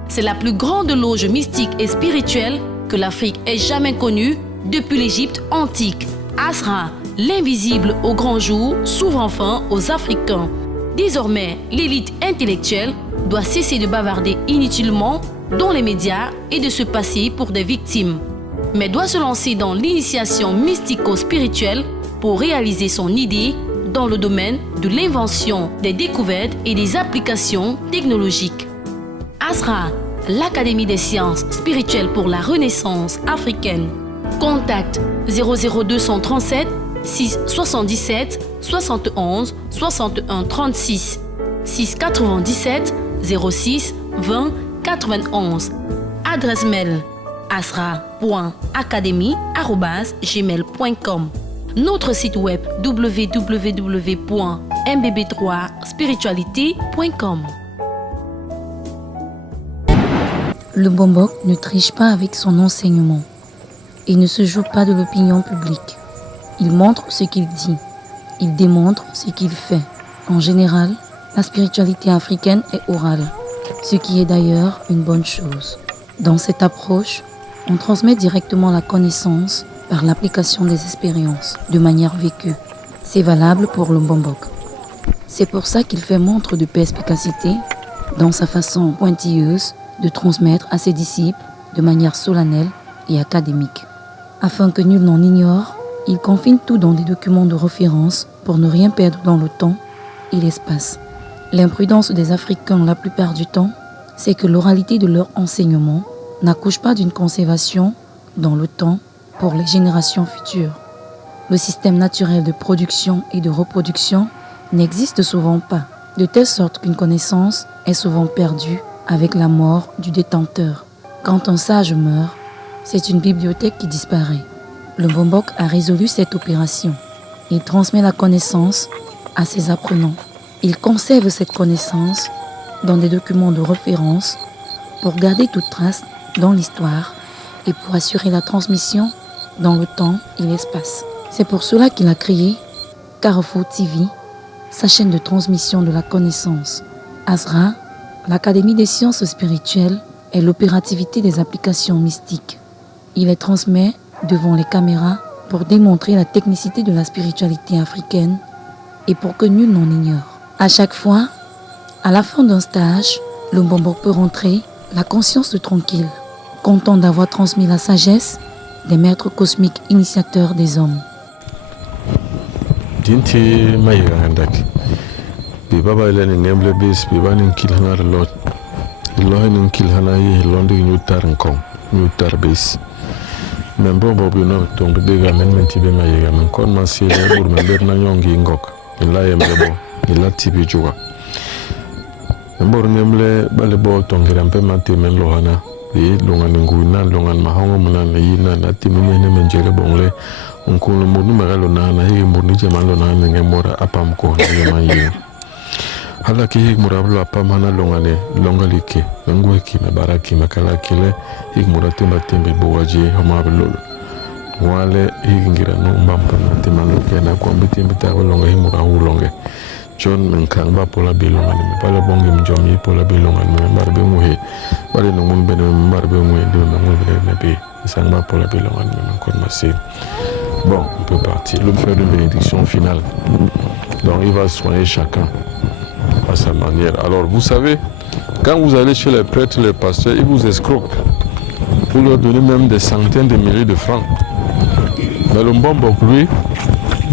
c'est la plus grande loge mystique et spirituelle que l'Afrique ait jamais connue depuis l'Égypte antique. ASRA, l'invisible au grand jour, s'ouvre enfin aux Africains. Désormais, l'élite intellectuelle doit cesser de bavarder inutilement dans les médias et de se passer pour des victimes, mais doit se lancer dans l'initiation mystico-spirituelle pour réaliser son idée dans le domaine de l'invention, des découvertes et des applications technologiques. ASRA, l'Académie des sciences spirituelles pour la Renaissance africaine. Contact 00237 677 71 61 36 697 06 20 91. Adresse mail asra.academy@gmail.com. Notre site web www.mbb3spiritualité.com. Le Mbombok ne triche pas avec son enseignement et ne se joue pas de l'opinion publique. Il montre ce qu'il dit, il démontre ce qu'il fait. En général, la spiritualité africaine est orale, ce qui est d'ailleurs une bonne chose. Dans cette approche, on transmet directement la connaissance par l'application des expériences, de manière vécue. C'est valable pour le Mbombok. C'est pour ça qu'il fait montre de perspicacité dans sa façon pointilleuse de transmettre à ses disciples de manière solennelle et académique. Afin que nul n'en ignore, il confine tout dans des documents de référence pour ne rien perdre dans le temps et l'espace. L'imprudence des Africains la plupart du temps, c'est que l'oralité de leur enseignement n'accouche pas d'une conservation dans le temps pour les générations futures. Le système naturel de production et de reproduction n'existe souvent pas, de telle sorte qu'une connaissance est souvent perdue avec la mort du détenteur. Quand un sage meurt, c'est une bibliothèque qui disparaît. Le Mbombok a résolu cette opération. Il transmet la connaissance à ses apprenants. Il conserve cette connaissance dans des documents de référence pour garder toute trace dans l'histoire et pour assurer la transmission dans le temps et l'espace. C'est pour cela qu'il a créé Carrefour TV, sa chaîne de transmission de la connaissance. ASRA, l'Académie des sciences spirituelles, est l'opérativité des applications mystiques. Il les transmet devant les caméras pour démontrer la technicité de la spiritualité africaine et pour que nul n'en ignore. À chaque fois, à la fin d'un stage, le Mbombok peut rentrer la conscience tranquille, content d'avoir transmis la sagesse des maîtres cosmiques initiateurs des hommes. Dinti mayiga ndak Biba ba ile ngemble bis biba nin kilhana lot. Ilo nin kilhana yi londe ñu tar nkon, ñu tar bis. Men bon bobu no tong de ga men menti be ma yega men kon ma si le bur men ber na nyongi ngok. Ila yembe bo, ila tibi juga. Mbor ngemle bale bo tongira mpe mate men lohana. Bi longan nguna longan mahongo muna na yina na timine ne menjere bongle. Onkuno munu magalo na na higi mbuni jamalo na ngemora apam ko na mayi. Hala ki hig murablo apam hana longane longalike ngwe ki me baraki makala kile hig muratemba tembe bowaje homablo wale hig ngira no mbampa na temalo kena kwa mbitimbi tawo longa hig murahu longe John menkanga pola bilongane me pala bongi mjomi pola bilongane me marbe ngwe bale no mumbe no marbe ngwe de no ngwe ne be sangba pola bilongane me kon masé. Bon, on peut partir. Le faire une bénédiction finale. Donc il va soigner chacun à sa manière. Alors vous savez, quand vous allez chez les prêtres, les pasteurs, ils vous escroquent. Vous leur donnez même des centaines de milliers de francs. Mais le bon boc, lui,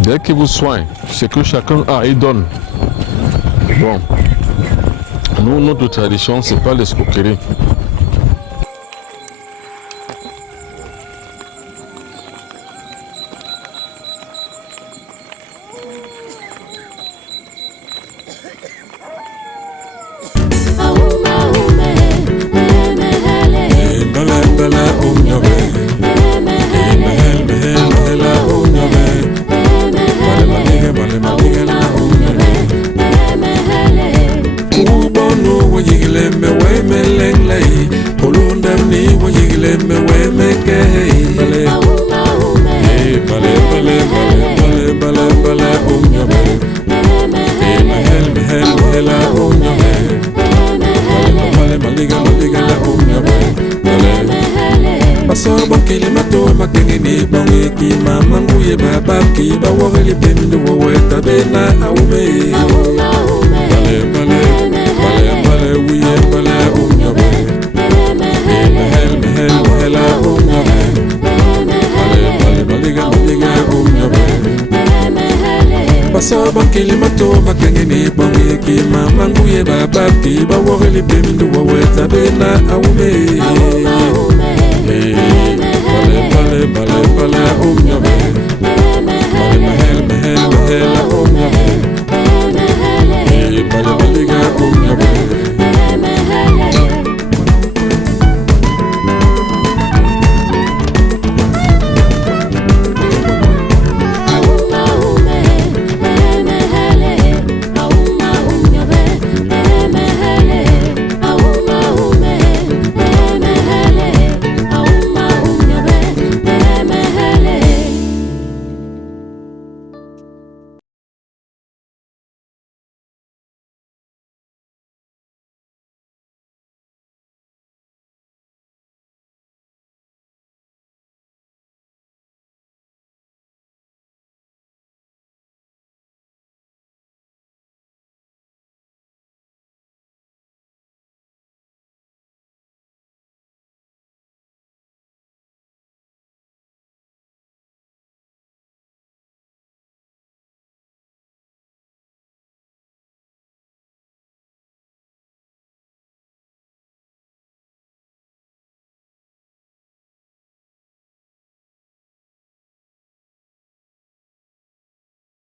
dès qu'il vous soigne, c'est que chacun a, il donne. Bon, nous, notre tradition, c'est pas l'escroquerie. Bale, bale, bale, bale,